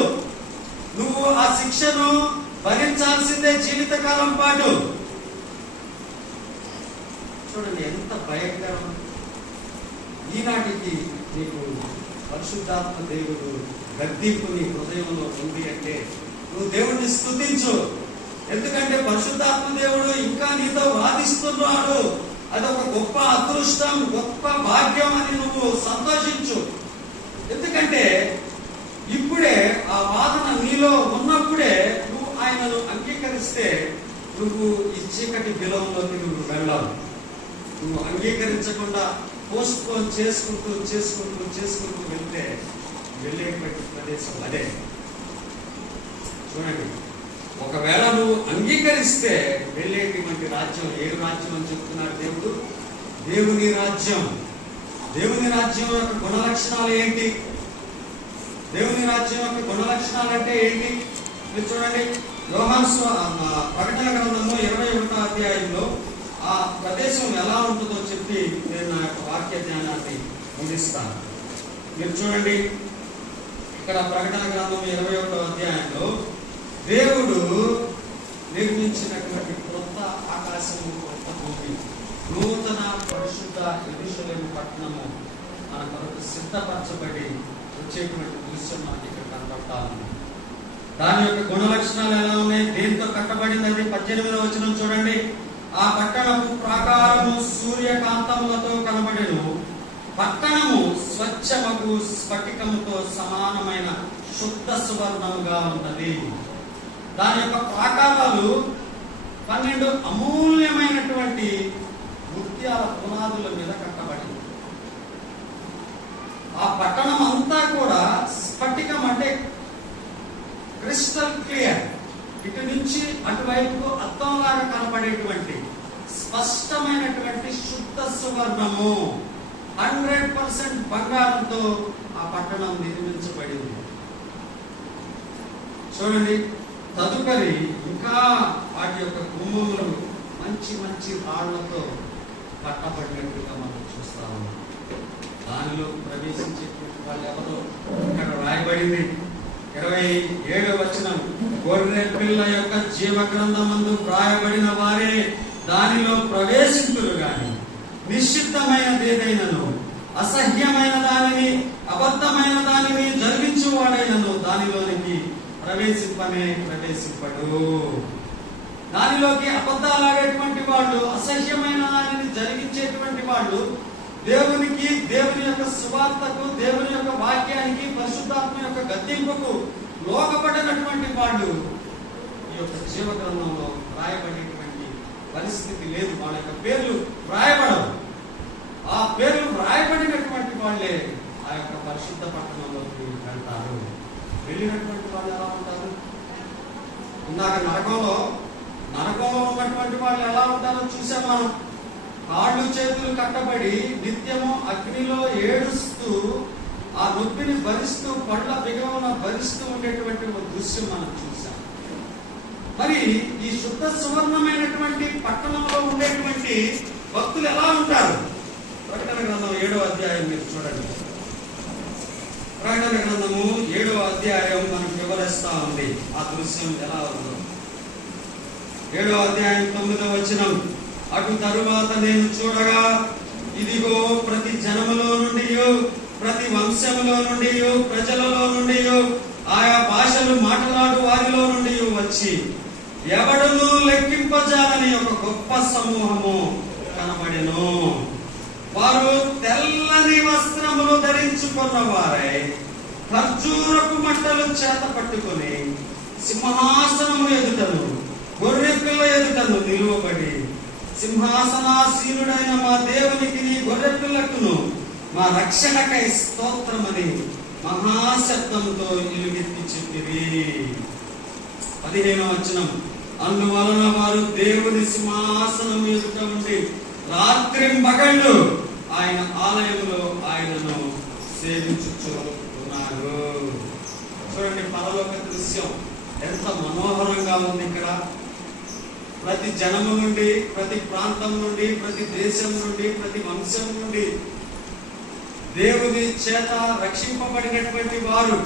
నువ్వు ఆ శిక్షను భరించాల్సిందే జీవితకాలం పాటు. చూడండి ఎంత భయంకరం. ఈనాటికి నీకు పరిశుద్ధాత్మ దేవుడు గద్దింపు నీ హృదయంలో ఉంది అంటే నువ్వు దేవుడిని స్తుతించు. ఎందుకంటే పరిశుద్ధాత్మ దేవుడు ఇంకా నీతో వాదిస్తున్నాడు. అదొక గొప్ప అదృష్టం, గొప్ప భాగ్యం అని నువ్వు సంతోషించు. ఎందుకంటే ఇప్పుడే ఆ వాదన నీలో ఉన్నప్పుడే నువ్వు ఆయనను అంగీకరిస్తే నువ్వు ఈ చీకటి బిలంలోకి నువ్వు వెళ్ళావు. నువ్వు అంగీకరించకుండా పోస్ట్ పోన్ చేసుకుంటూ వెళ్తే వెళ్ళేటువంటి ప్రదేశం అదే. చూడండి, ఒకవేళ నువ్వు అంగీకరిస్తే వెళ్ళేటువంటి రాజ్యం ఏ రాజ్యం అని చెప్తున్నాడు దేవుడు? దేవుని రాజ్యం. దేవుని రాజ్యం యొక్క గుణ లక్షణాలు ఏంటి? దేవుని రాజ్యం యొక్క గుణ లక్షణాలు అంటే ఏంటి? మీరు చూడండి, యోహాను ప్రకటన గ్రంథము 21వ అధ్యాయంలో ఆ ప్రదేశం ఎలా ఉంటుందో చెప్పి నేను నా యొక్క వాక్య జ్ఞానాన్ని ముగిస్తాను. మీరు చూడండి, ఇక్కడ ప్రకటన గ్రంథం 21వ అధ్యాయంలో దేవుడు నిర్మించినటువంటి కొత్త ఆకాశము, కొత్త భూమి, నూతన పరిశుద్ధ యెరూషలేము పట్టణము మన కొరకు సిద్ధపరచబడి వచ్చేటువంటి దృశ్యం మనకి ఇక్కడ కనబడతాను. దాని యొక్క గుణ లక్షణాలు ఎలా ఉన్నాయి? దేంతో కట్టబడింది? 18వ వచనం చూడండి. ఆ పట్టణము ప్రాకారము సూర్యకాంతములతో కనబడెను. పట్టణము స్వచ్ఛమగు స్ఫటికముతో సమానమైన శుద్ధ సువర్ణముగా ఉన్నది. దాని యొక్క ప్రాకారాలు 12 అమూల్యమైనటువంటి ముత్యాల పునాదుల మీద కట్టబడింది. ఆ పట్టణం అంతా కూడా స్ఫటికం అంటే క్రిస్టల్ క్లియర్, ఇటు నుంచి అటువైపు అద్దంలాగా కనపడేటువంటి స్పష్టమైనటువంటి శుద్ధ సువర్ణము, 100% బంగారంతో ఆ పట్టణం నిర్మించబడింది. చూడండి, తదుపరి ఇంకా వాటి యొక్క గుమ్మములు మంచి రాళ్లతో కట్టబడినట్టుగా మనం చూస్తాము. దానిలో ప్రవేశించేటువంటి వాళ్ళు ఎవరో ఇక్కడ రాయబడింది. 27వ వచనం, గొర్రె పిల్ల యొక్క జీవ గ్రంథమందు వ్రాయబడిన వారే దానిలో ప్రవేశింతురు గాని నిశ్చిత్తమైనది ఏదైనను అసహ్యమైన దానిని అబద్ధమైన దానిని జరిగించువాడైనను దానిలోనికి ప్రవేశింపడు. దానిలోకి అబద్ధాలాడేటువంటి వాళ్ళు, అసహ్యమైన దానిని జరిగించేటువంటి వాళ్ళు, దేవునికి, దేవుని యొక్క సువార్తకు, దేవుని యొక్క వాక్యానికి, పరిశుద్ధాత్మ యొక్క గద్దింపుకు లోకపడినటువంటి వాళ్ళు ఈ యొక్క జీవ గ్రంథంలో రాయబడేటువంటి పరిస్థితి లేదు. వాళ్ళ యొక్క పేర్లు రాయబడవు. ఆ పేర్లు రాయబడినటువంటి వాళ్ళే ఆ యొక్క పరిశుద్ధ పట్టణంలోకి వెళ్తారు. వెళ్ళినటువంటి వాళ్ళు ఎలా ఉంటారు? ఇందాక నరకంలో ఉన్నటువంటి వాళ్ళు ఎలా ఉంటారో చూసాం మనం. కాళ్ళు చేతులు కట్టబడి నిత్యము అగ్నిలో ఏడుస్తూ ఆ నొప్పిని భరిస్తూ పళ్ళ బిగవన భరిస్తూ ఉండేటువంటి ఒక దృశ్యం మనం చూసాం. మరి ఈ శుద్ధ సువర్ణమైనటువంటి పట్టణంలో ఉండేటువంటి భక్తులు ఎలా ఉంటారు? ప్రకటన గ్రంథం 7వ అధ్యాయం మీరు చూడండి. ప్రకటన గ్రంథము 7వ అధ్యాయం మనకు వివరిస్తా ఉంది ఆ దృశ్యం ఎలా ఉందో. 7వ అధ్యాయం 9వ వచనం, అటు తరువాత నేను చూడగా ఇదిగో ప్రతి జనములో నుండి, ప్రతి వంశములో నుండి, ప్రజలలో నుండి, ఆయా భాషలు మాట్లాడు వారిలో నుండి వచ్చి ఎవడును లెక్కింపజాలని ఒక గొప్ప సమూహము కనబడెను. వారు తెల్లని వస్త్రములు ధరించుకున్న వారై ఖర్జూరపు మట్టలు చేత పట్టుకొని సింహాసనము ఎదుటను గొర్రె పిల్ల ఎదుటను నిలువబడి సింహాసనాసీనుడైన మా దేవునికి, నీ గొర్రె పిల్లకును మా రక్షణకై స్తోత్రమని మహాశబ్దంతో ఇలుగెత్తి చెప్పిరి. 15వ వచనం, అందువలన వారు దేవుని సింహాసనం ఎదుట ఉండి రాత్రింబగళ్ళు ఆయన ఆలయంలో ఆయనను సేవించుచున్నారు. చూడండి, పరలోక దృశ్యం ఎంత మనోహరంగా ఉంది. ఇక్కడ ప్రతి జనము నుండి, ప్రతి ప్రాంతం నుండి, ప్రతి దేశం నుండి, ప్రతి వంశం నుండి దేవుని చేత రక్షింపబడినటువంటి వారు,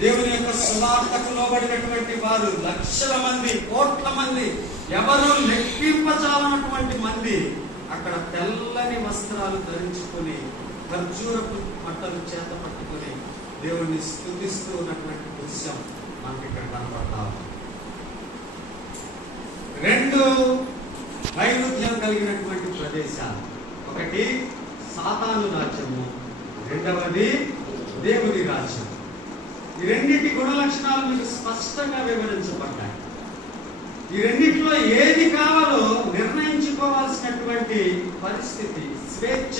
దేవుని యొక్క సువార్తకు లోబడినటువంటి వారు లక్షల మంది, కోట్ల మంది, ఎవరు లెక్కింపజాలనటువంటి మంది అక్కడ తెల్లని వస్త్రాలు ధరించుకొని ఖర్జూరపు పట్టలు చేత పట్టుకొని దేవుణ్ణి స్తుతిస్తూ ఉన్నటువంటి దృశ్యం మనకి ఇక్కడ కనపడతా ఉంది. రెండు వైరుధ్యం కలిగినటువంటి ప్రదేశాలు, ఒకటి సాతాను రాజ్యము, రెండవది దేవుని రాజ్యం. ఈ రెండింటి గుణ లక్షణాలు మీకు స్పష్టంగా వివరించబడ్డాయి. ఈ రెండిట్లో ఏది కావాలో నిర్ణయించుకోవాల్సినటువంటి పరిస్థితి, స్వేచ్ఛ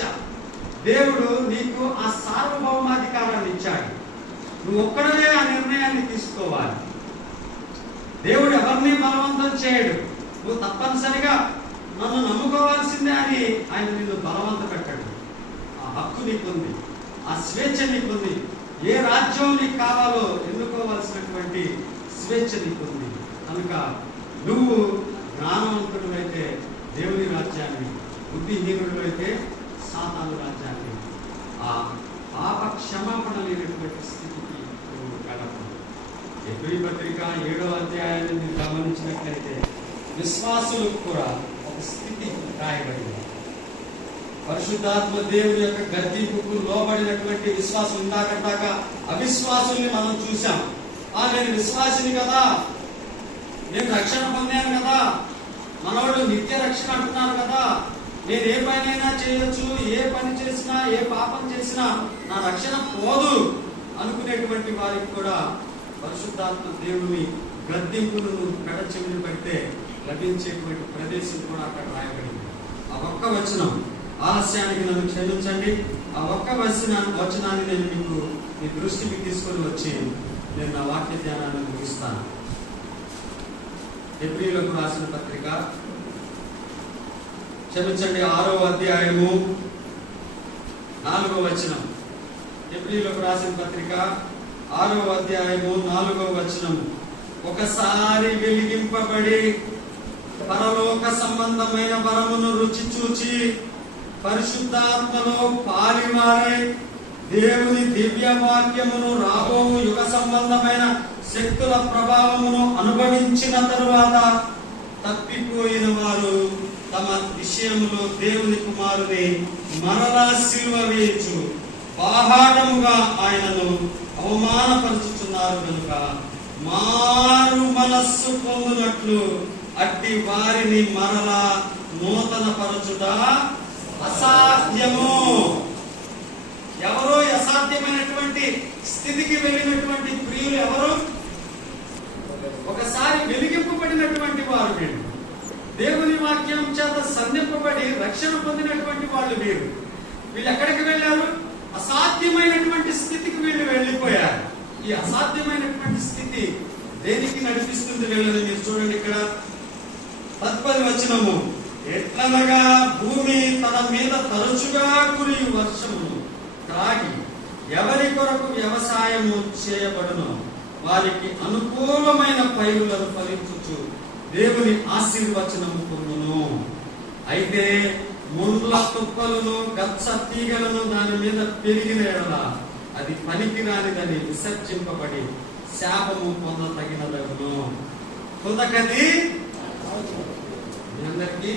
దేవుడు నీకు ఆ సార్వభౌమాధికారాన్ని ఇచ్చాడు. నువ్వు ఒక్కడవే ఆ నిర్ణయాన్ని తీసుకోవాలి. దేవుడు ఎవరిని బలవంతం చేయడు. నువ్వు తప్పనిసరిగా నన్ను నమ్ముకోవాల్సిందే అని ఆయన నిన్ను బలవంత పెట్టాడు. ఆ హక్కు నీకుంది, ఆ స్వేచ్ఛ నీకుంది. ఏ రాజ్యం నీకు కావాలో ఎన్నుకోవాల్సినటువంటి స్వేచ్ఛ నీకుంది. కనుక నువ్వు జ్ఞానవంతుడు అయితే దేవుని రాజ్యాన్ని, బుద్ధిహీనుడు అయితే సాతాను రాజ్యాన్ని, ఆ పాప క్షమాపణ లేనటువంటి స్థితికి నువ్వు వెళ్ళకూడదు. ఎబ్రీ పత్రిక 7వ అధ్యాయాన్ని మీరు గమనించినట్లయితే విశ్వాసులకు కూడా ఒక స్థితి రాయబడింది. పరిశుద్ధాత్మ దేవుని యొక్క గద్దింపుకు లోబడినటువంటి విశ్వాసం. ఇందాక అవిశ్వాసుల్ని మనం చూసాం. నేను విశ్వాసిని కదా, నేను రక్షణ పొందాను కదా, మనవాళ్ళు నిత్య రక్షణ అంటున్నారు కదా, నేను ఏ పనైనా చేయొచ్చు, ఏ పని చేసినా, ఏ పాపం చేసినా నా రక్షణ పోదు అనుకునేటువంటి వారికి కూడా పరిశుద్ధాత్మ దేవుని గద్దింపును పెడచెవిని పెడితే లభించేటువంటి ప్రదేశం కూడా అక్కడ రాయబడింది. ఆ ఒక్క వచనం, ఆలస్యానికి నన్ను క్షమించండి, ఆ ఒక్క వచనాన్ని నేను మీకు మీ దృష్టికి తీసుకొని వచ్చి నేను నా వాక్య ధ్యానాన్ని ముగిస్తాను. హెబ్రీయులకు రాసిన పత్రిక, క్షమించండి, 6వ అధ్యాయము 4వ వచనం. హెబ్రీయులకు రాసిన పత్రిక 6వ అధ్యాయము 4వ వచనం. ఒకసారి వెలిగింపబడి పరలోక సంబంధమైన వరమును రుచి చూచి పరిశుద్ధాత్మలో పాలివారై దేవుని దివ్య వాక్యమును రాబో యుగ సంబంధమైన శక్తుల ప్రభావమును అనుభవించిన తరువాత తప్పిపోయిన వారు తమ విషయములో దేవుని కుమారుని మరలా సిలువ వేయచ్చు బాహాటముగా ఆయనను అవమానపరుచుతున్నారు కనుక మారు మనస్సు పొందునట్లు అట్టి వారిని మరలా నూతన పరచుట అసాధ్యము. ఎవరో అసాధ్యమైనటువంటి స్థితికి వెళ్ళినటువంటి ప్రియులు ఎవరు? ఒకసారి వెలిగింపబడినటువంటి వారు వీరు. దేవుని వాక్యం చేత సంధింపబడి రక్షణ పొందినటువంటి వాళ్ళు వీరు. వీళ్ళు ఎక్కడికి వెళ్ళారు? అసాధ్యమైనటువంటి స్థితికి వీళ్ళు వెళ్ళిపోయారు. ఈ అసాధ్యమైనటువంటి స్థితి దేనికి నడిపిస్తుంది వీళ్ళని మీరు చూడండి. ఇక్కడ 10వ వచనము, ఎట్లనగా భూమి తన మీద తరచుగా కురియు వర్షమును త్రాగి ఎవరి కొరకు వ్యవసాయము చేయబడును వారికి అనుకూలమైన పైరులను ఫలించుచు దేవుని ఆశీర్వచనము పొందును. అయితే ముండ్ల తుప్పలను గచ్చ తీగలను దాని మీద పెరిగిన ఎడల అది పనికిరానిదని విసర్జింపబడి శాపము పొందతగినదగును. తుదకది మీ అందరికీ